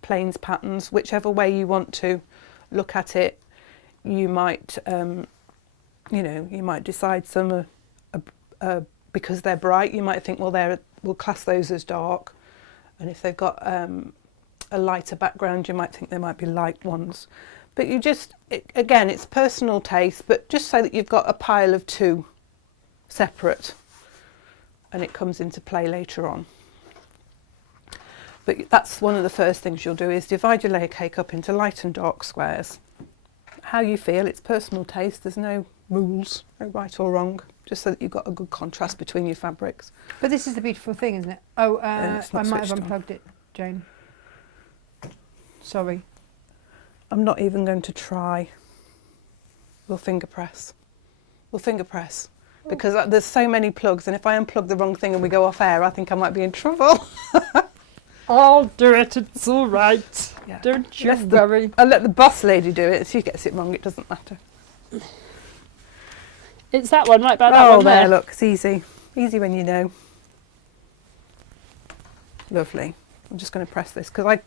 plains patterns, whichever way you want to look at it. You might, you know, you might decide some are because they're bright, you might think, well, we'll class those as dark, and if they've got a lighter background, you might think they might be light ones. But you just, again, it's personal taste, but just so that you've got a pile of 2 separate, and it comes into play later on. But that's one of the first things you'll do, is divide your layer cake up into light and dark squares. How you feel, it's personal taste, there's no rules, no right or wrong, just so that you've got a good contrast between your fabrics. But this is the beautiful thing, isn't it? Oh, it's not I might have switched on. unplugged it, Jane. Sorry. I'm not even going to try. We'll finger press. We'll finger press. Because there's so many plugs, and if I unplug the wrong thing and we go off air, I think I might be in trouble. I'll do it, it's all right. Yeah. Don't you Yes, worry. I'll let the boss lady do it. If she gets it wrong, it doesn't matter. It's that one, right about that Oh, one there, there. look, it's easy. Easy when you know. Lovely. I'm just going to press this, because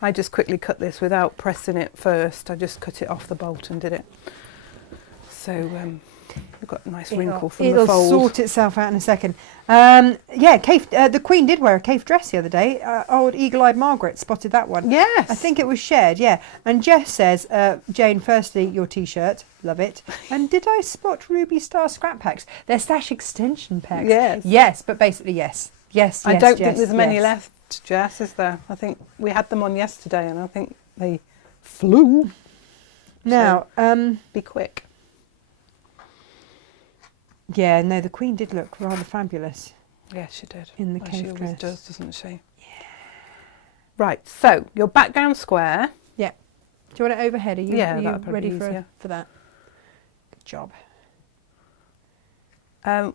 I just quickly cut this without pressing it first. I just cut it off the bolt and did it. So we've got a nice wrinkle from the It'll fold. sort itself out in a second. Yeah, the Queen did wear a Cave dress the other day. Old eagle-eyed Margaret spotted that one. Yes. I think it was shared, yeah. And Jess says, Jane, firstly, your T-shirt, love it. And did I spot Ruby Star scrap packs? They're stash extension packs. Yes. Yes, but basically, yes. Yes, I yes, don't yes, think there's many yes. left, Jess, is there? I think we had them on yesterday, and I think they flew. Now, Be quick. yeah, no, the Queen did look rather fabulous Yes, she did. in the Well, she cave always dress. does, doesn't she? Yeah. Right, so your background square. Yeah. Do you want it overhead? Are you, Yeah, are you that'd probably ready be easier. for that? Good job.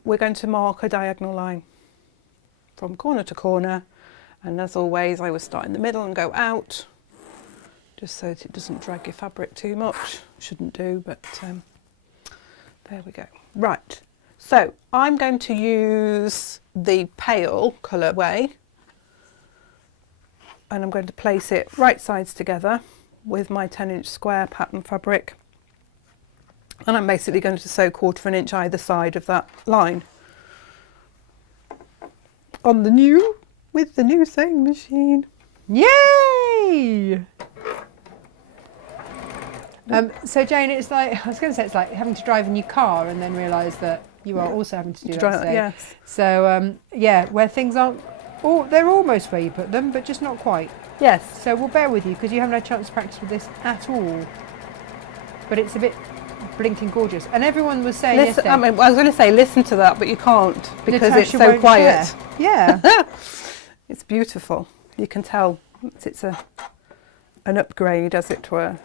We're going to mark a diagonal line from corner to corner, and as always I will start in the middle and go out, just so that it doesn't drag your fabric too much. Shouldn't do, but there we go. Right, so I'm going to use the pale colourway, and I'm going to place it right sides together with my 10-inch square pattern fabric And I'm basically going to sew 1/4 inch either side of that line. On the new, with the new sewing machine. Yay! So Jane, it's like, I was going to say, it's like having to drive a new car and then realise that you are also having to do that today. Yes. So yeah, where things aren't, they're almost where you put them, but just not quite. Yes. So we'll bear with you because you haven't had a chance to practice with this at all. But it's a bit blinking gorgeous. And everyone was saying yesterday, I was going to say listen to that, but you can't because Natasha it's so won't quiet. share. Yeah. It's beautiful. You can tell it's an upgrade, as it were.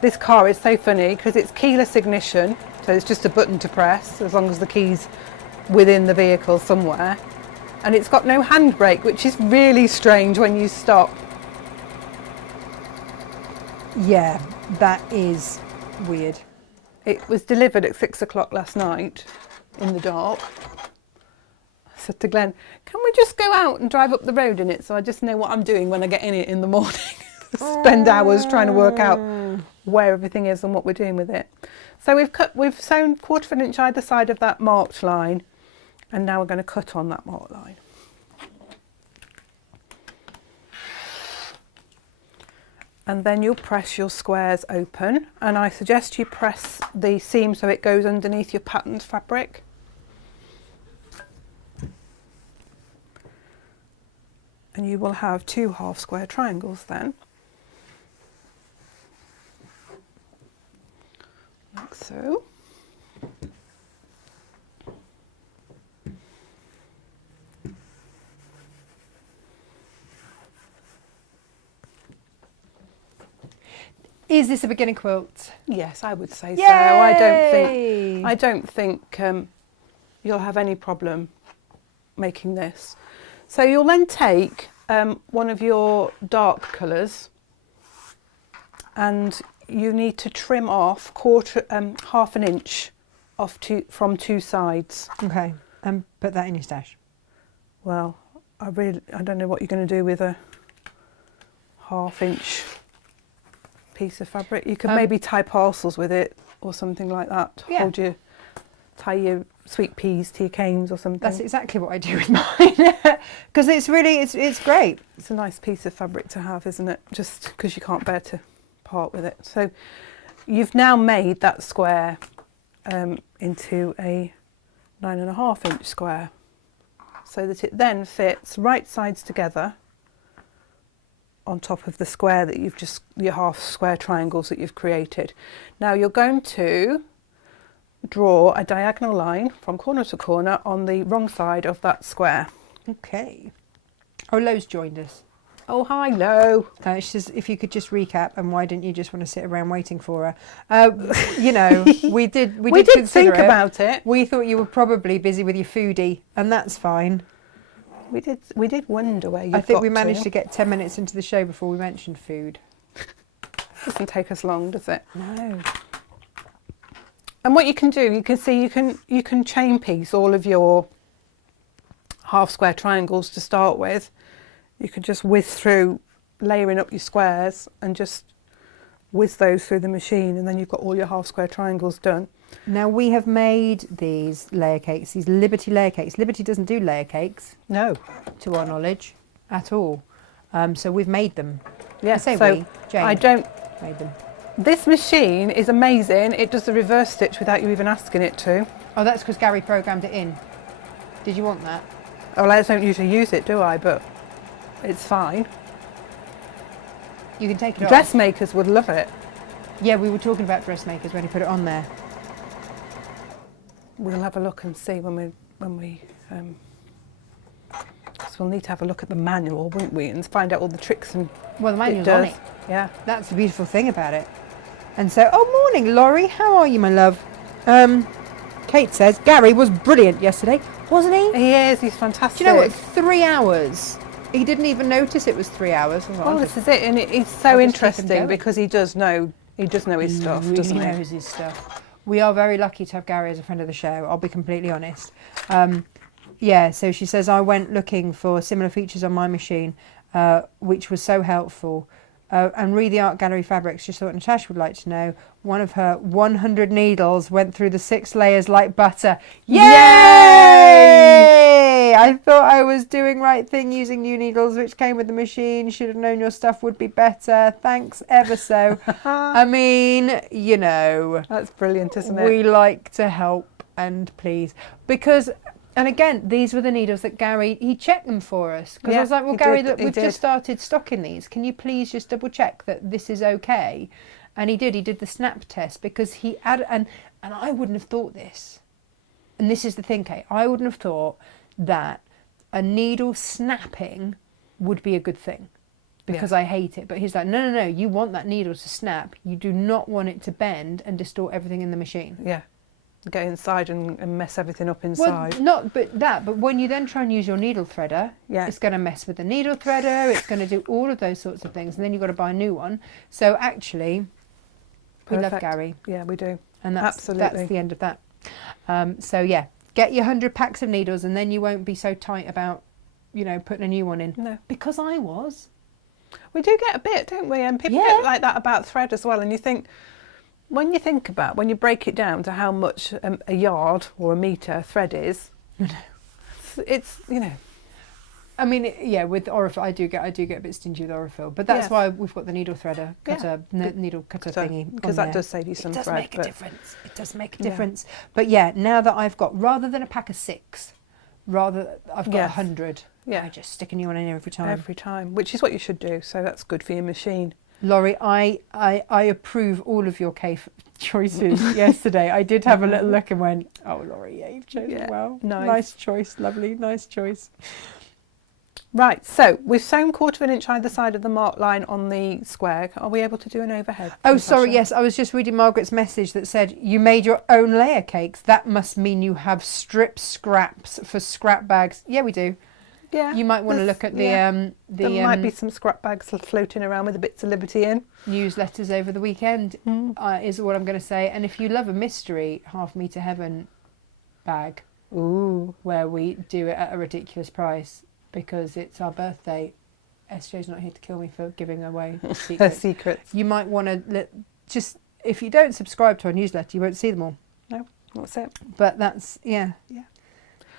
This car is so funny because it's keyless ignition, so it's just a button to press as long as the key's within the vehicle somewhere. And it's got no handbrake, which is really strange when you stop. Yeah, that is weird. It was delivered at 6 o'clock last night in the dark. I said to Glenn, can we just go out and drive up the road in it so I just know what I'm doing when I get in it in the morning? Spend hours trying to work out where everything is and what we're doing with it. So we've sewn 1/4 inch either side of that marked line, and now we're going to cut on that marked line. And then you'll press your squares open, and I suggest you press the seam so it goes underneath your patterned fabric. And you will have 2 half square triangles then. Like so. Is this a beginner quilt? Yes, I would say Yay! so. I don't think you'll have any problem making this. So you'll then take one of your dark colours, and you need to trim off half an inch off from 2 sides. Okay, and put that in your stash. Well, I don't know what you're going to do with a ½ inch piece of fabric. You could maybe tie parcels with it or something like that. Yeah. Tie your sweet peas to your canes or something. That's exactly what I do with mine. Because it's really, it's great. It's a nice piece of fabric to have, isn't it? Just because you can't bear to part with it. So you've now made that square into a 9½ inch square, so that it then fits right sides together on top of the square that your half square triangles that you've created. Now you're going to draw a diagonal line from corner to corner on the wrong side of that square. Okay. Oh, Lo's joined us. Oh, hi, Lo. She says, if you could just recap, and why didn't you just want to sit around waiting for her? You know, we did think about it. We thought you were probably busy with your foodie, and that's fine. We did wonder where you. I think we managed to get 10 minutes into the show before we mentioned food. Doesn't take us long, does it? No. And what you can do, you can see you can chain piece all of your half square triangles to start with. You can just whiz through, layering up your squares, and just whiz those through the machine, and then you've got all your half square triangles done. Now we have made these layer cakes, these Liberty layer cakes. Liberty doesn't do layer cakes, No. to our knowledge, at all. So we've made them. Yes. I say So we, Jane I don't. made them. This machine is amazing. It does the reverse stitch without you even asking it to. Oh, that's because Gary programmed it in. Did you want that? Oh, well, I don't usually use it, do I? But it's fine. You can take it off. Dressmakers would love it. Yeah, we were talking about dressmakers when he put it on there. We'll have a look and see when we. Because we'll need to have a look at the manual, won't we, and find out all the tricks and. Well, the manual's on it. Yeah. That's the beautiful thing about it. And so, oh, morning, Laurie. How are you, my love? Kate says, Gary was brilliant yesterday, wasn't he? He is. He's fantastic. Do you know what? 3 hours. He didn't even notice it was 3 hours. Well, this is it, and it's so interesting because he does know his stuff, doesn't he? He knows his stuff. We are very lucky to have Gary as a friend of the show, I'll be completely honest. Yeah, so she says, I went looking for similar features on my machine, which was so helpful. and read the Art Gallery Fabrics. Just thought Natasha would like to know. One of her 100 needles went through the 6 layers like butter. Yay! I thought I was doing right thing using new needles which came with the machine. Should have known your stuff would be better. Thanks ever so. I mean, you know. That's brilliant, isn't it? We like to help and please. Because, and again, these were the needles that Gary, he checked them for us. Because I was like, well, Gary, look, we've just started stocking these. Can you please just double check that this is okay? And he did the snap test because he added, and I wouldn't have thought this. And this is the thing, Kate, I wouldn't have thought that a needle snapping would be a good thing because I hate it. But he's like, no, you want that needle to snap. You do not want it to bend and distort everything in the machine. Yeah. Go inside and mess everything up inside. Well, but when you then try and use your needle threader, it's going to mess with the needle threader, it's going to do all of those sorts of things, and then you've got to buy a new one. So actually, we love Gary. Yeah, we do. And that's the end of that. So yeah, get your 100 packs of needles and then you won't be so tight about, you know, putting a new one in. No. Because I was. We do get a bit, don't we? And people get like that about thread as well. And you think, when you break it down to how much a yard or a metre thread is, it's, you know. I mean, yeah, with Orifil, I do get a bit stingy with Orifil, but that's why we've got the needle threader, needle cutter thingy. Because that does save you some thread. It does make a difference. It does make a difference. But yeah, now that I've got, rather than a pack of 6, I've got 100. Yeah. I just stick a new one in every time. Every time, which is what you should do. So that's good for your machine. Laurie, I approve all of your cake choices yesterday. I did have a little look and went, oh, Laurie, yeah, you've chosen well. Nice choice, lovely, nice choice. Right, so we've sewn 1/4 inch either side of the mark line on the square. Are we able to do an overhead? Oh, Natasha? Sorry, yes, I was just reading Margaret's message that said you made your own layer cakes. That must mean you have strip scraps for scrap bags. Yeah, we do. Yeah. You might want to look at the there might be some scrap bags floating around with the bits of Liberty in. Newsletters over the weekend is what I'm going to say. And if you love a mystery Half Metre Heaven bag, where we do it at a ridiculous price, because it's our birthday. SJ's not here to kill me for giving away secrets. Secrets. You might want to just, if you don't subscribe to our newsletter, you won't see them all. No, that's it. But that's, yeah.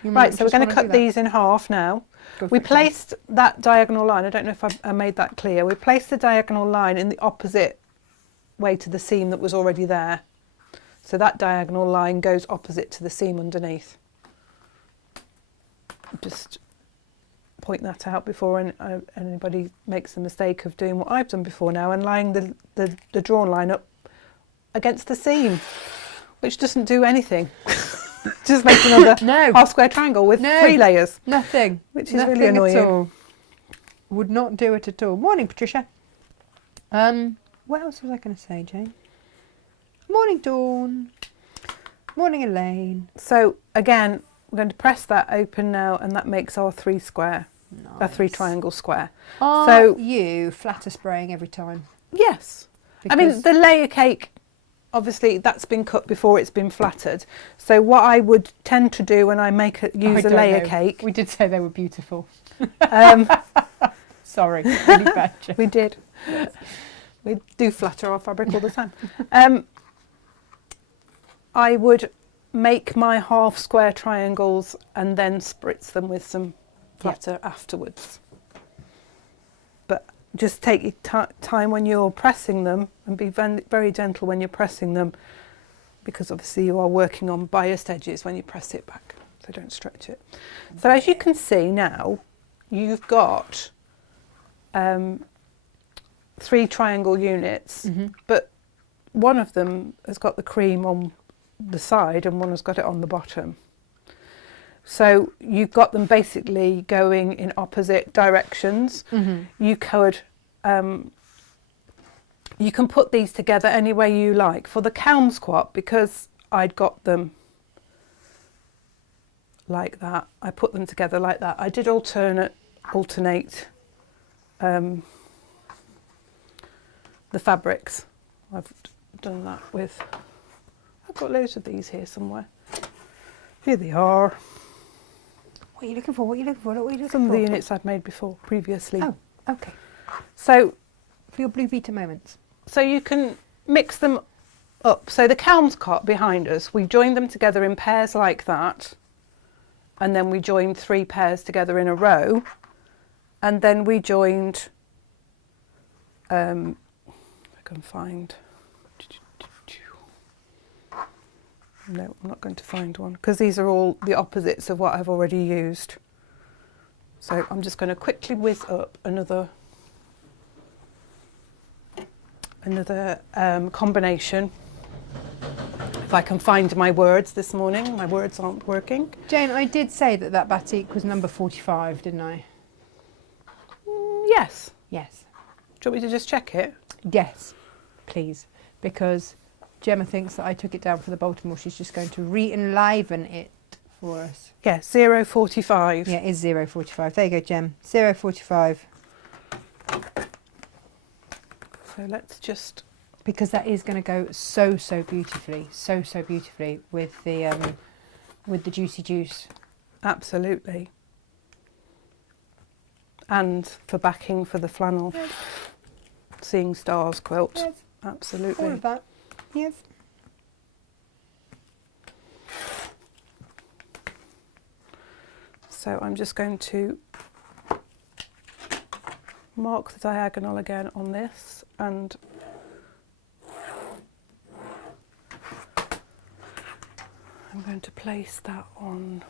Right, so we're going to cut these in half now. We placed that diagonal line, I don't know if I made that clear. We placed the diagonal line in the opposite way to the seam that was already there. So that diagonal line goes opposite to the seam underneath. Just point that out before anybody makes the mistake of doing what I've done before now and lining the drawn line up against the seam, which doesn't do anything. Just make another half square triangle with 3 layers. Nothing. Which is really annoying. At all. Would not do it at all. Morning, Patricia. What else was I going to say, Jane? Morning, Dawn. Morning, Elaine. So again, we're going to press that open now, and that makes our 3 square, a 3 triangle square. Are you flatter spraying every time? Yes. I mean, the layer cake, obviously, that's been cut before it's been flattered. So what I would tend to do when I use a layer cake... We did say they were beautiful. Sorry, really bad joke. We did. Yes. We do flatter our fabric all the time. I would make my half square triangles and then spritz them with some flatter afterwards. But just take your time when you're pressing them and be very gentle when you're pressing them, because obviously you are working on biased edges when you press it back, so don't stretch it. So as you can see now, you've got 3 triangle units, but one of them has got the cream on the side and one has got it on the bottom. So you've got them basically going in opposite directions. You could, you can put these together any way you like. For the Kelm squat, because I'd got them like that, I put them together like that. I did alternate the fabrics. I've done that with, I've got loads of these here somewhere. Here they are. What are you looking for? What are you looking for? What are you looking Some for? of the units I've made previously. Oh, okay. So for your Blue Peter moments. So you can mix them up. So the Kelmscott behind us, we joined them together in pairs like that, and then we joined 3 pairs together in a row, and then we joined, if I can find, no, I'm not going to find one, because these are all the opposites of what I've already used. So I'm just going to quickly whiz up another combination. If I can find my words this morning, my words aren't working. Jane, I did say that batik was number 45, didn't I? Yes. Yes. Do you want me to just check it? Yes, please. Because Gemma thinks that I took it down for the Baltimore. She's just going to re-enliven it for us. Yeah, 045. Yeah, it is 045. There you go, Gem. 045. So let's just... Because that is going to go so beautifully, so beautifully with the juicy juice. Absolutely. And for backing for the flannel. Yes. Seeing Stars quilt. Yes. Absolutely. All of that. Yes. So I'm just going to mark the diagonal again on this, and I'm going to place that on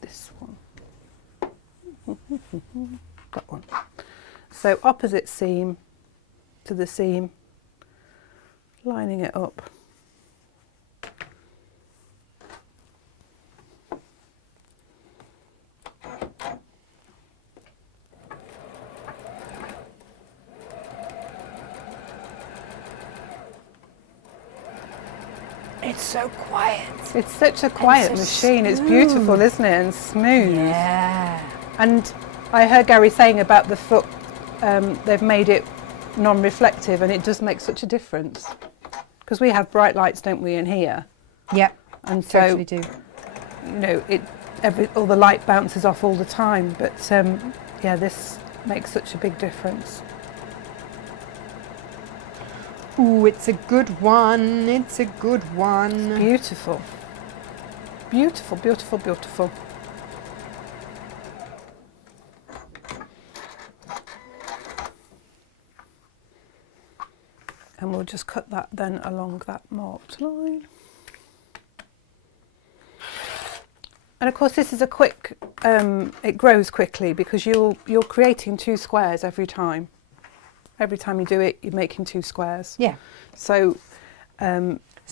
this one. That one. So opposite seam to the seam, lining it up. It's so quiet. It's such a quiet so machine. It's smooth. Beautiful, isn't it? And smooth. Yeah. And I heard Gary saying about the foot, they've made it non-reflective, and it does make such a difference. Because we have bright lights, don't we, in here? Yep. And so, Totally do. you know, all the light bounces off all the time. But yeah, this makes such a big difference. Ooh, it's a good one. It's a good one. Beautiful. Beautiful, beautiful, beautiful. And we'll just cut that then along that marked line. And of course this is a quick, it grows quickly because you're creating 2 squares every time. Every time you do it, you're making 2 squares. Yeah. So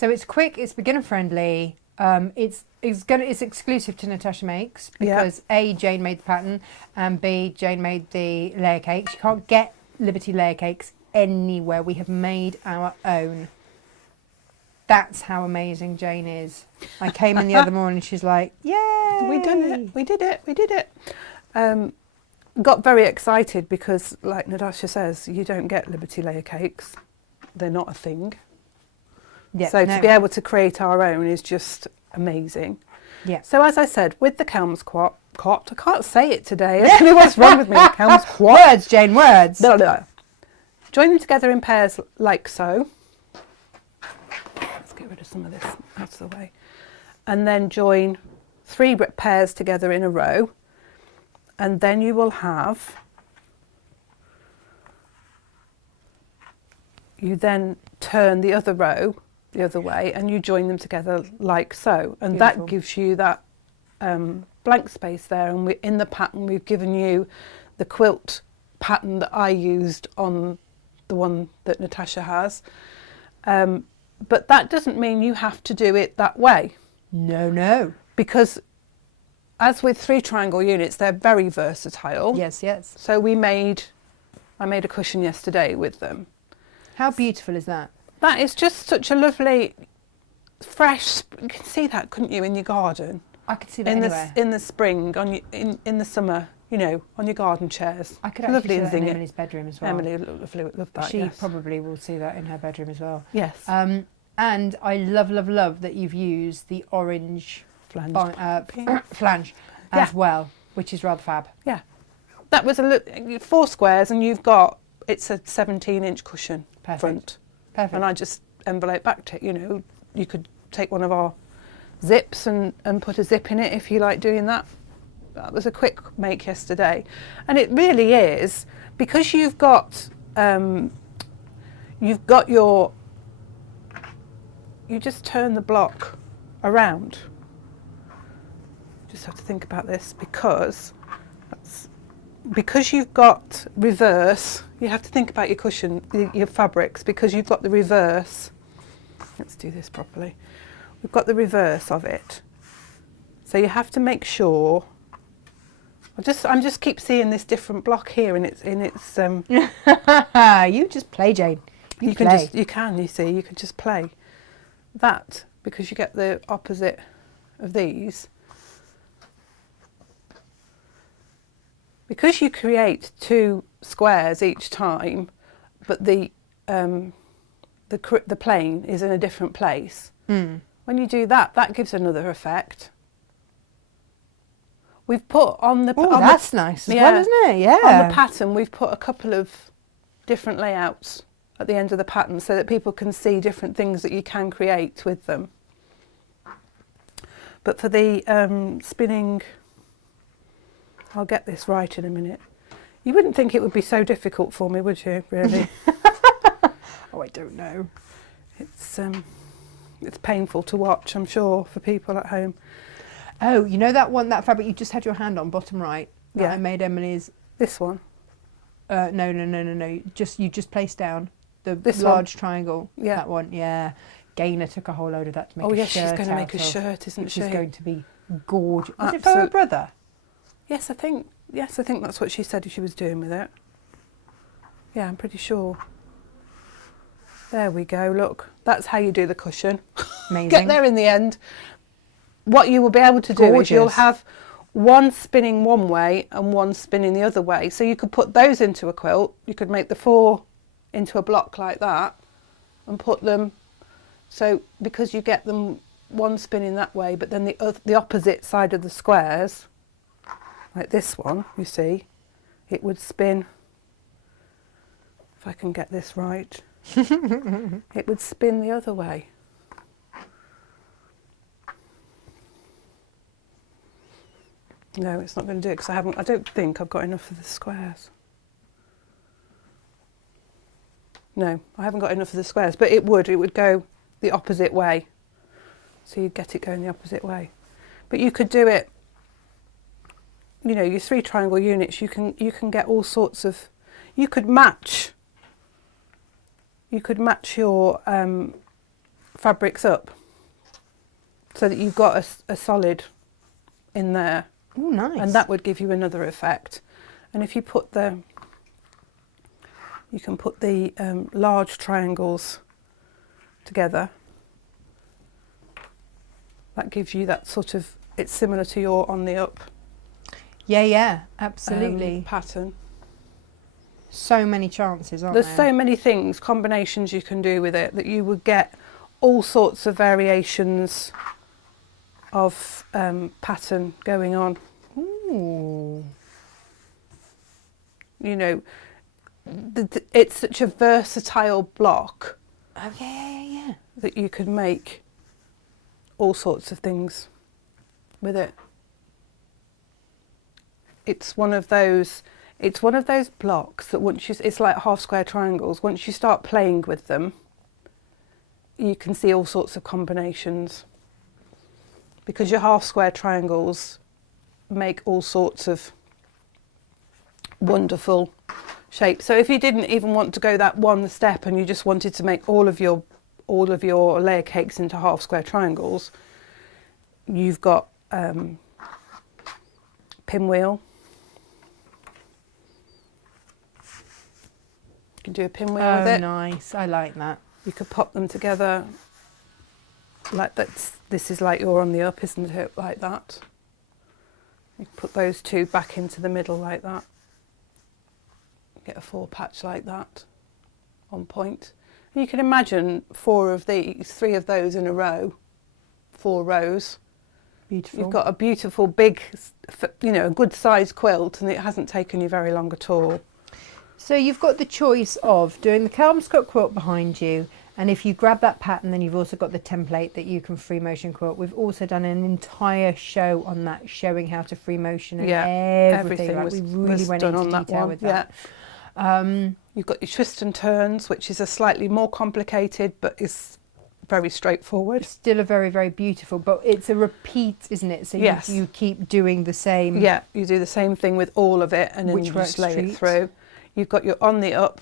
So it's quick, it's beginner friendly, it's exclusive to Natasha Makes because A, Jane made the pattern, and B, Jane made the layer cakes. You can't get Liberty layer cakes anywhere. We have made our own. That's how amazing Jane is. I came in the other morning, she's like, yay! we done it, we did it, we did it. Got very excited because, like Natasha says, you don't get Liberty layer cakes. They're not a thing. Yeah, So to be able to create our own is just amazing. Yeah. So as I said, with the Kelmscott, I can't say it today. I don't know what's wrong with me. Kelmscott. Words, Jane, words. Blah, blah. Join them together in pairs like so. Let's get rid of some of this out of the way. And then join 3 pairs together in a row. And then you will have, you then turn the other row the other way and you join them together like so. And Beautiful. that gives you that blank space there. And in the pattern, we've given you the quilt pattern that I used on the one that Natasha has. But that doesn't mean you have to do it that way. No, no. Because as with 3 triangle units, they're very versatile. Yes, yes. So I made a cushion yesterday with them. How beautiful is that? That is just such a lovely, fresh, you can see that, couldn't you, in your garden? I could see that in anywhere. in the spring, in the summer, you know, on your garden chairs. I could actually see that in Emily's bedroom as well. Emily would love that, She yes. probably will see that in her bedroom as well. Yes. And I love that you've used the orange Flange. flange as Yeah. well, which is rather fab. Yeah. that was 4 squares, and you've got, it's a 17-inch cushion. Perfect. Front. Perfect. And I just envelope backed it. You know, you could take one of our zips and put a zip in it if you like doing that. That was a quick make yesterday. And it really is, because you've got your, you just turn the block around. Just have to think about this, because you've got reverse, you have to think about your cushion, your fabrics, because you've got the reverse. Let's do this properly. We've got the reverse of it. So you have to make sure, I'm just keep seeing this different block here, and it's You just play, Jane. You can just play that, because you get the opposite of these. Because you create 2 squares each time, but the plane is in a different place. When you do that, that gives another effect. We've put on the... Oh, that's nice as well, isn't it? Yeah. On the pattern, we've put a couple of different layouts at the end of the pattern, so that people can see different things that you can create with them. But for the spinning... I'll get this right in a minute. You wouldn't think it would be so difficult for me, would you, really? Oh, I don't know. It's painful to watch, I'm sure, for people at home. Oh, you know that fabric you just had your hand on, bottom right? That I made Emily's... This one? No. You just placed down this large triangle. Yeah. That one, yeah. Gaynor took a whole load of that to make a shirt. Oh, yes, she's going to make a shirt, isn't she? Which is going to be gorgeous. Was it for her brother? Yes, I think that's what she said she was doing with it. Yeah, I'm pretty sure. There we go, look. That's how you do the cushion. Amazing. Get there in the end. What you will be able to do is you'll have one spinning one way and one spinning the other way. So you could put those into a quilt. You could make the 4 into a block like that and put them. So because you get them one spinning that way, but then the opposite side of the squares, like this one, you see, it would spin, if I can get this right, it would spin the other way. No, it's not going to do it, because I don't think I've got enough of the squares. No, I haven't got enough of the squares, but it would go the opposite way. So you'd get it going the opposite way. But you could do it, you know, your 3 triangle units, you can get all sorts of, you could match your fabrics up so that you've got a solid in there. Oh, nice. And that would give you another effect. And if you put you can put the large triangles together, that gives you that sort of, it's similar to your on the up. Yeah, absolutely. Pattern. So many chances, aren't there? There's so many things, combinations you can do with it, that you would get all sorts of variations of pattern going on. Ooh. You know, it's such a versatile block. Oh, yeah. That you could make all sorts of things with it. It's one of those blocks that it's like half square triangles. Once you start playing with them, you can see all sorts of combinations. Because your half square triangles make all sorts of wonderful shapes. So if you didn't even want to go that one step and you just wanted to make all of your layer cakes into half square triangles, you've got pinwheel. You can do a pinwheel with it. Oh, nice. I like that. You could pop them together like that. This is like you're on the up, isn't it? Like that. You put those 2 back into the middle like that. Get a 4 patch like that on point. And you can imagine 4 of these, 3 of those in a row, 4 rows, Beautiful. You've got a beautiful, big, you know, a good sized quilt, and it hasn't taken you very long at all. So you've got the choice of doing the Kelmscott quilt behind you, and if you grab that pattern, then you've also got the template that you can free motion quilt. We've also done an entire show on that, showing how to free motion and everything. Like, we really went into detail with that. You've got your twist and turns, which is a slightly more complicated, but is very straightforward. Still a very, very beautiful, but it's a repeat, isn't it? So you keep doing the same. Yeah, you do the same thing with all of it, and then you just lay it through. You've got your on the up,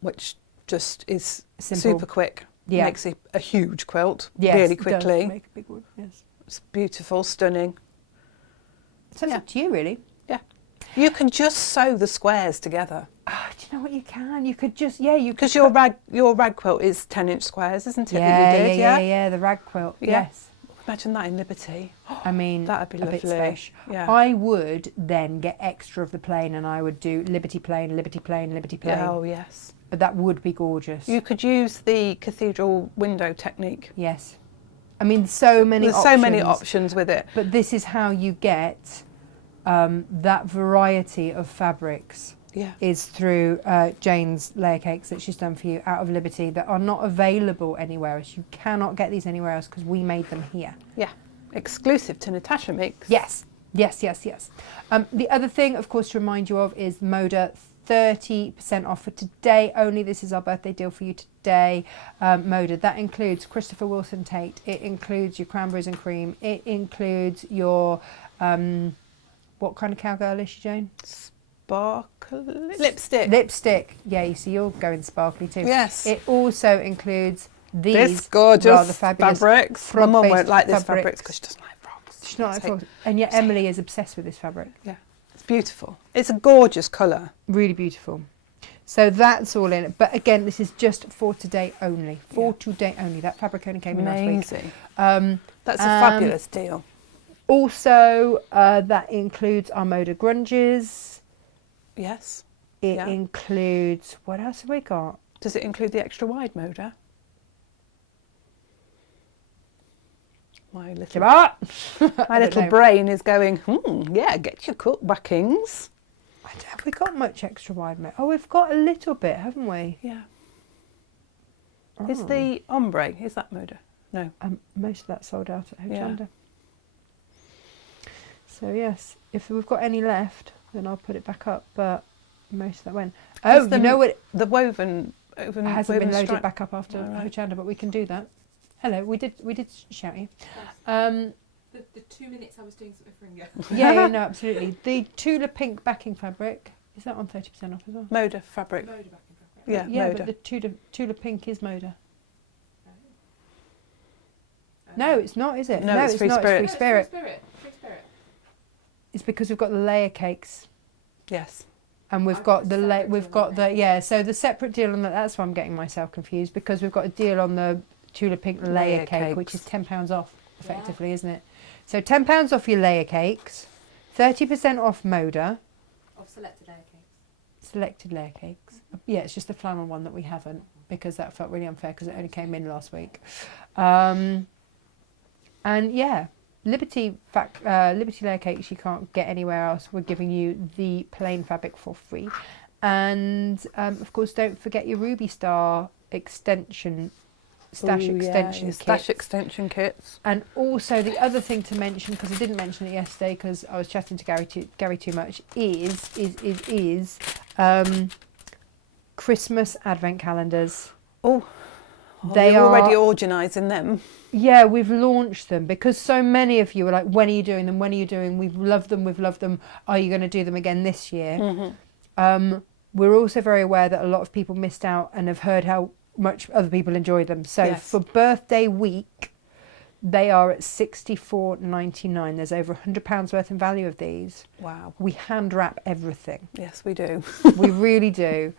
which just is simple, super quick. Yeah. Makes a huge quilt yes, really quickly. It does make a big one. Yes. It's beautiful, stunning. So it's up to you, really. Yeah. You can just sew the squares together. Oh, do you know what you can? You could just, you because your rag quilt is 10-inch squares, isn't it? Yeah, that you did, yeah, the rag quilt. Yeah. Yes. Imagine that in Liberty. I mean, that'd be lovely. A bit special. Yeah. I would then get extra of the plain, and I would do Liberty plain, Liberty plain, Liberty plain. Oh yes. But that would be gorgeous. You could use the cathedral window technique. Yes. I mean, there's so many options with it. But this is how you get that variety of fabrics. Yeah. Is through Jane's layer cakes that she's done for you out of Liberty that are not available anywhere else. You cannot get these anywhere else because we made them here. Yeah. Exclusive to Natasha Mix. Yes. Yes, yes, yes. The other thing, of course, to remind you of is Moda 30% off for today only. This is our birthday deal for you today. Moda. That includes Christopher Wilson Tate. It includes your cranberries and cream. It includes your, what kind of cowgirl is she, Jane? Sparkly lipstick. Lipstick. Yeah, you see, you're going sparkly too. Yes. It also includes these this gorgeous rather fabulous fabrics. My mum won't like this fabrics. fabric because she doesn't like frogs. She's not like frogs. And yet Emily is obsessed with this fabric. Yeah. It's beautiful. It's a gorgeous colour. Really beautiful. So that's all in it. But again, this is just for today only. For today only. That fabric only came in last week. Amazing. That's a fabulous deal. Also, that includes our Moda grunges. Yes. It includes, what else have we got? Does it include the extra wide Moda? My little brain is going, yeah, get your cut backings. Have we got much extra wide Moda? Oh, we've got a little bit, haven't we? Yeah. Oh. Is the ombre, is that Moda? No. Most of that sold out at Hochanda. Yeah. So yes, if we've got any left, then I'll put it back up, but most of that went. Oh, you know what? The woven hasn't been loaded back up after right. Hochanda, but we can do that. Hello, we did shout you. The 2 minutes I was doing something for Inga. Yeah, no, absolutely. The Tula pink backing fabric, is that on 30% off as well? Moda fabric. Moda backing fabric. Yeah, yeah, Moda. but the Tula pink is Moda. No, it's not, is it? No, it's Free not. Spirit. It's Free Spirit. Free Spirit. It's because we've got the layer cakes. Yes. And we've got the so the separate deal on that. That's why I'm getting myself confused, because we've got a deal on the Tula pink layer cake, which is £10 off, effectively, isn't it? So £10 off your layer cakes, 30% off Moda. Of selected layer cakes. Selected layer cakes. Yeah, it's just the flannel one that we haven't, because that felt really unfair because it only came in last week. And yeah, Liberty layer cakes you can't get anywhere else. We're giving you the plain fabric for free. And of course, don't forget your Ruby Star extension stash extension kits. And also the other thing to mention, because I didn't mention it yesterday because I was chatting to Gary too much, is Christmas advent calendars. They are already organising them. Yeah, we've launched them because so many of you are like, when are you doing them? When are you doing? We've loved them. Are you going to do them again this year? Mm-hmm. We're also very aware that a lot of people missed out and have heard how much other people enjoy them. So for birthday week, they are at $64.99. There's over £100 worth in value of these. Wow. We hand wrap everything. Yes, we do. We really do.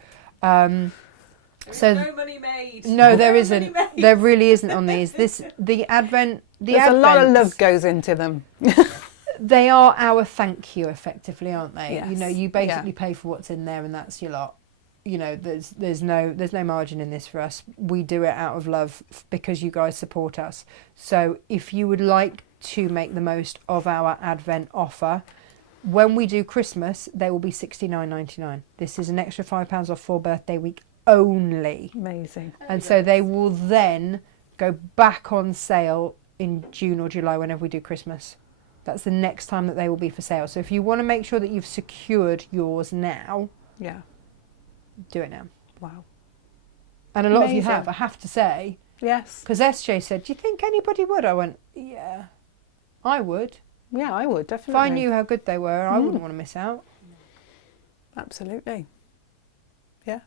So no money made. No, there isn't. There really isn't on these. There's a lot of love goes into them. They are our thank you, effectively, aren't they? Yes. You know, you basically pay for what's in there, and that's your lot. You know, there's no margin in this for us. We do it out of love because you guys support us. So if you would like to make the most of our Advent offer. When we do Christmas, they will be £69.99. This is an extra £5 off for birthday week only. Amazing. And so they will then go back on sale in June or July whenever we do Christmas. That's the next time that they will be for sale. So if you want to make sure that you've secured yours now, Yeah. do it now. Wow. And a lot Amazing. of you have, I have to say. Yes. Because SJ said, do you think anybody would? I went, yeah, I would. Yeah, I would, If definitely. I knew how good they were, I wouldn't want to miss out. Absolutely. Yeah.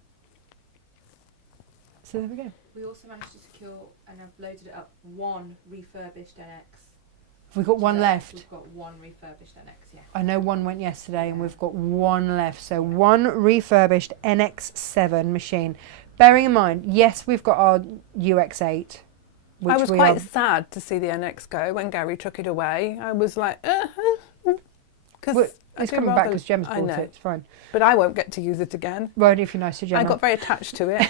So there we go. We also managed to secure, and I've loaded it up, one refurbished NX. We've got one left. We've got one refurbished NX, yeah. I know one went yesterday and we've got one left. So one refurbished NX7 machine. Bearing in mind, yes, we've got our UX8. Which I was we quite are, sad to see the NX go when Gary took it away. I was like, because well, it's coming back because Gem's I bought know, it. It's fine. but I won't get to use it again. Right, if you're nice to Gemma. I got very attached to it.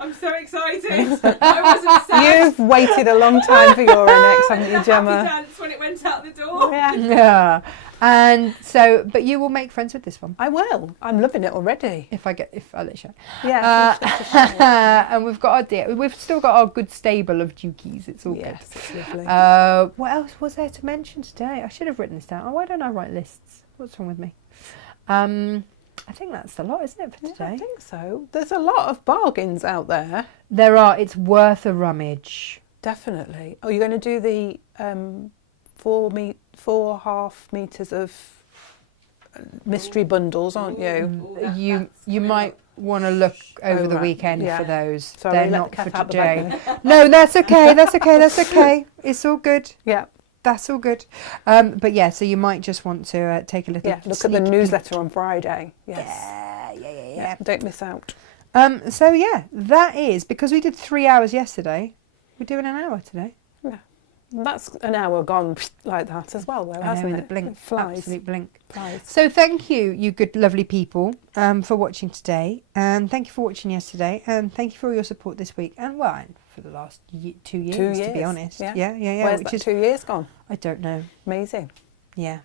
I'm so excited. I wasn't sad. You've waited a long time for your NX, haven't you, Happy Gemma? dance when it went out the door. Yeah. Yeah. And so, but you will make friends with this one. I will. I'm loving it already. If I let you. Yeah. And we've got our dear. We've still got our good stable of Dukies. It's all Yes, it's lovely. good. What else was there to mention today? I should have written this down. Oh, why don't I write lists? What's wrong with me? I think that's a lot, isn't it, for Yeah, today? I think so. There's a lot of bargains out there. There are. It's worth a rummage. Definitely. Oh, you're going to do the 4.5 meters of mystery bundles, aren't you? You might want to look over the right. weekend Yeah. for those. Sorry, They're let not the cat for out the bag today. now. No, that's okay. That's okay. That's okay. It's all good. Yeah. That's all good. But yeah, so you might just want to take a little. Yeah. Look at the sneak newsletter on Friday. peek. Yes. Yeah. Don't miss out. So yeah, that is because we did 3 hours yesterday. We're doing an hour today. Yeah. That's an hour gone like that as well, though, I know, hasn't in it? the blink, It flies. absolute blink. Flies. So thank you, you good, lovely people, for watching today, and thank you for watching yesterday, and thank you for all your support this week, and well, and for the last 2 years, 2 years, to be honest. yeah. Yeah. Where's Which that is 2 years gone? I don't know. Amazing. Yeah.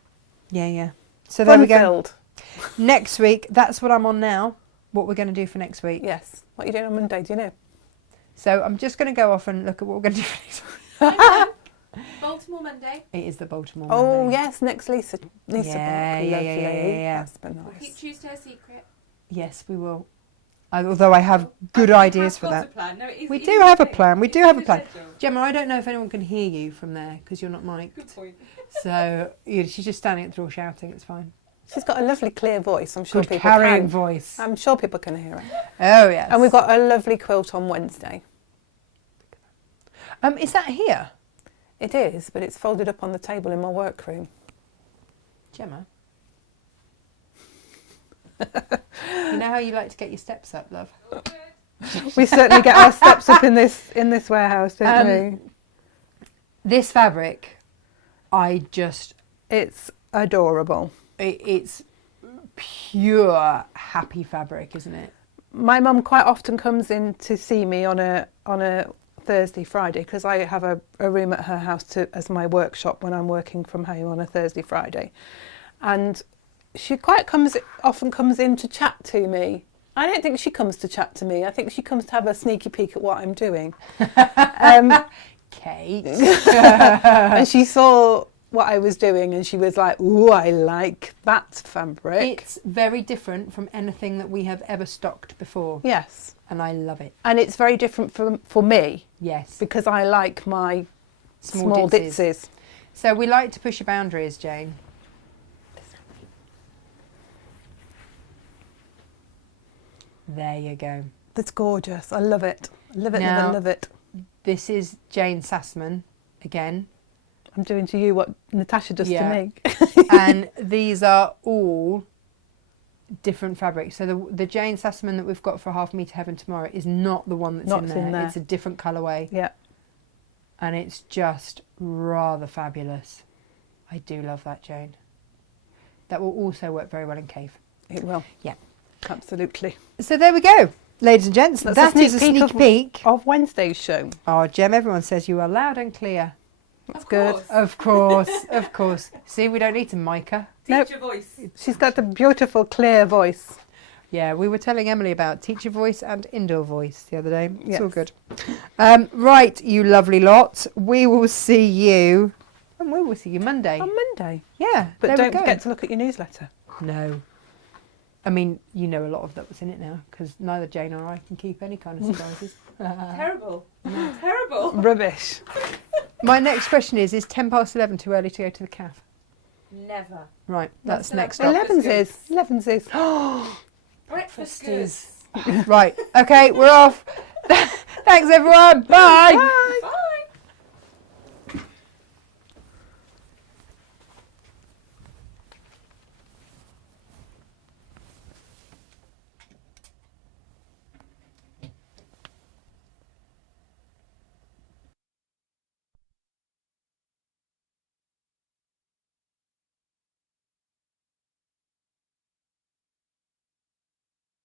So there we go. Fun-filled. Next week, that's what I'm on now. What we're going to do for next week. Yes. What are you doing on Monday? Do you know? So I'm just going to go off and look at what we're going to do for next week. Baltimore Monday. It is the Baltimore Oh, Monday. yes. Next Lisa. Lisa Yeah, Book. yeah, Lovely. yeah. That's been We'll keep nice. Tuesday a secret. Yes, we will. Although I have good ideas for that. No, it is, We it do is have a okay. plan. We It's do in have a the plan. schedule. Gemma, I don't know if anyone can hear you from there because you're not mic'd. Good point. So she's just standing at the door shouting. It's fine. She's got a lovely clear voice. I'm sure Good people carrying can. voice. I'm sure people can hear it. Oh yes. And we've got a lovely quilt on Wednesday. Is that here, It is, but it's folded up on the table in my workroom. Gemma? You know how you like to get your steps up, love. We certainly get our steps up in this warehouse, don't we? This fabric, It's adorable. it's pure happy fabric, isn't it? My mum quite often comes in to see me on a Thursday, Friday, because I have a room at her house as my workshop when I'm working from home on a Thursday, Friday. And she often comes in to chat to me. I don't think she comes to chat to me. I think she comes to have a sneaky peek at what I'm doing. Kate. And she saw what I was doing and she was like, ooh, I like that fabric. It's very different from anything that we have ever stocked before. Yes. And I love it. And it's very different for me Yes. because I like my Small small ditsies. ditsies. So we like to push your boundaries, Jane. There you go. That's gorgeous. I love it. I love it, Now- love it. This is Jane Sassman again. I'm doing to you what Natasha does Yeah. to me. And these are all different fabrics. So the Jane Sassman that we've got for Half Meter Heaven tomorrow is not the one that's Not in in there. there. It's a different colourway. Yeah. And it's just rather fabulous. I do love that, Jane. That will also work very well in cave. It will. Yeah. Absolutely. So there we go, ladies and gents. That's That a is a sneak sneak peek peek. Of Wednesday's show. Oh, Jem, everyone says you are loud and clear. That's Of good. course. Of course, of course. See, we don't need to mic her. Nope. Teacher voice. She's got a beautiful, clear voice. Yeah, we were telling Emily about teacher voice and indoor voice the other day. It's all Yes. good. Right, you lovely lot. We will see you. And we will see you Monday. On Monday. Yeah, But there we don't go. forget to look at your newsletter. No. I mean, you know a lot of that was in it now, because neither Jane or I can keep any kind of surprises. Terrible. Terrible. Rubbish. My next question is 10 past 11 too early to go to the cafe? Never. Right, that's That's next not- up. 11's is. 11's is. Breakfast is- is. Right, okay, we're off. Thanks everyone. Bye. Bye.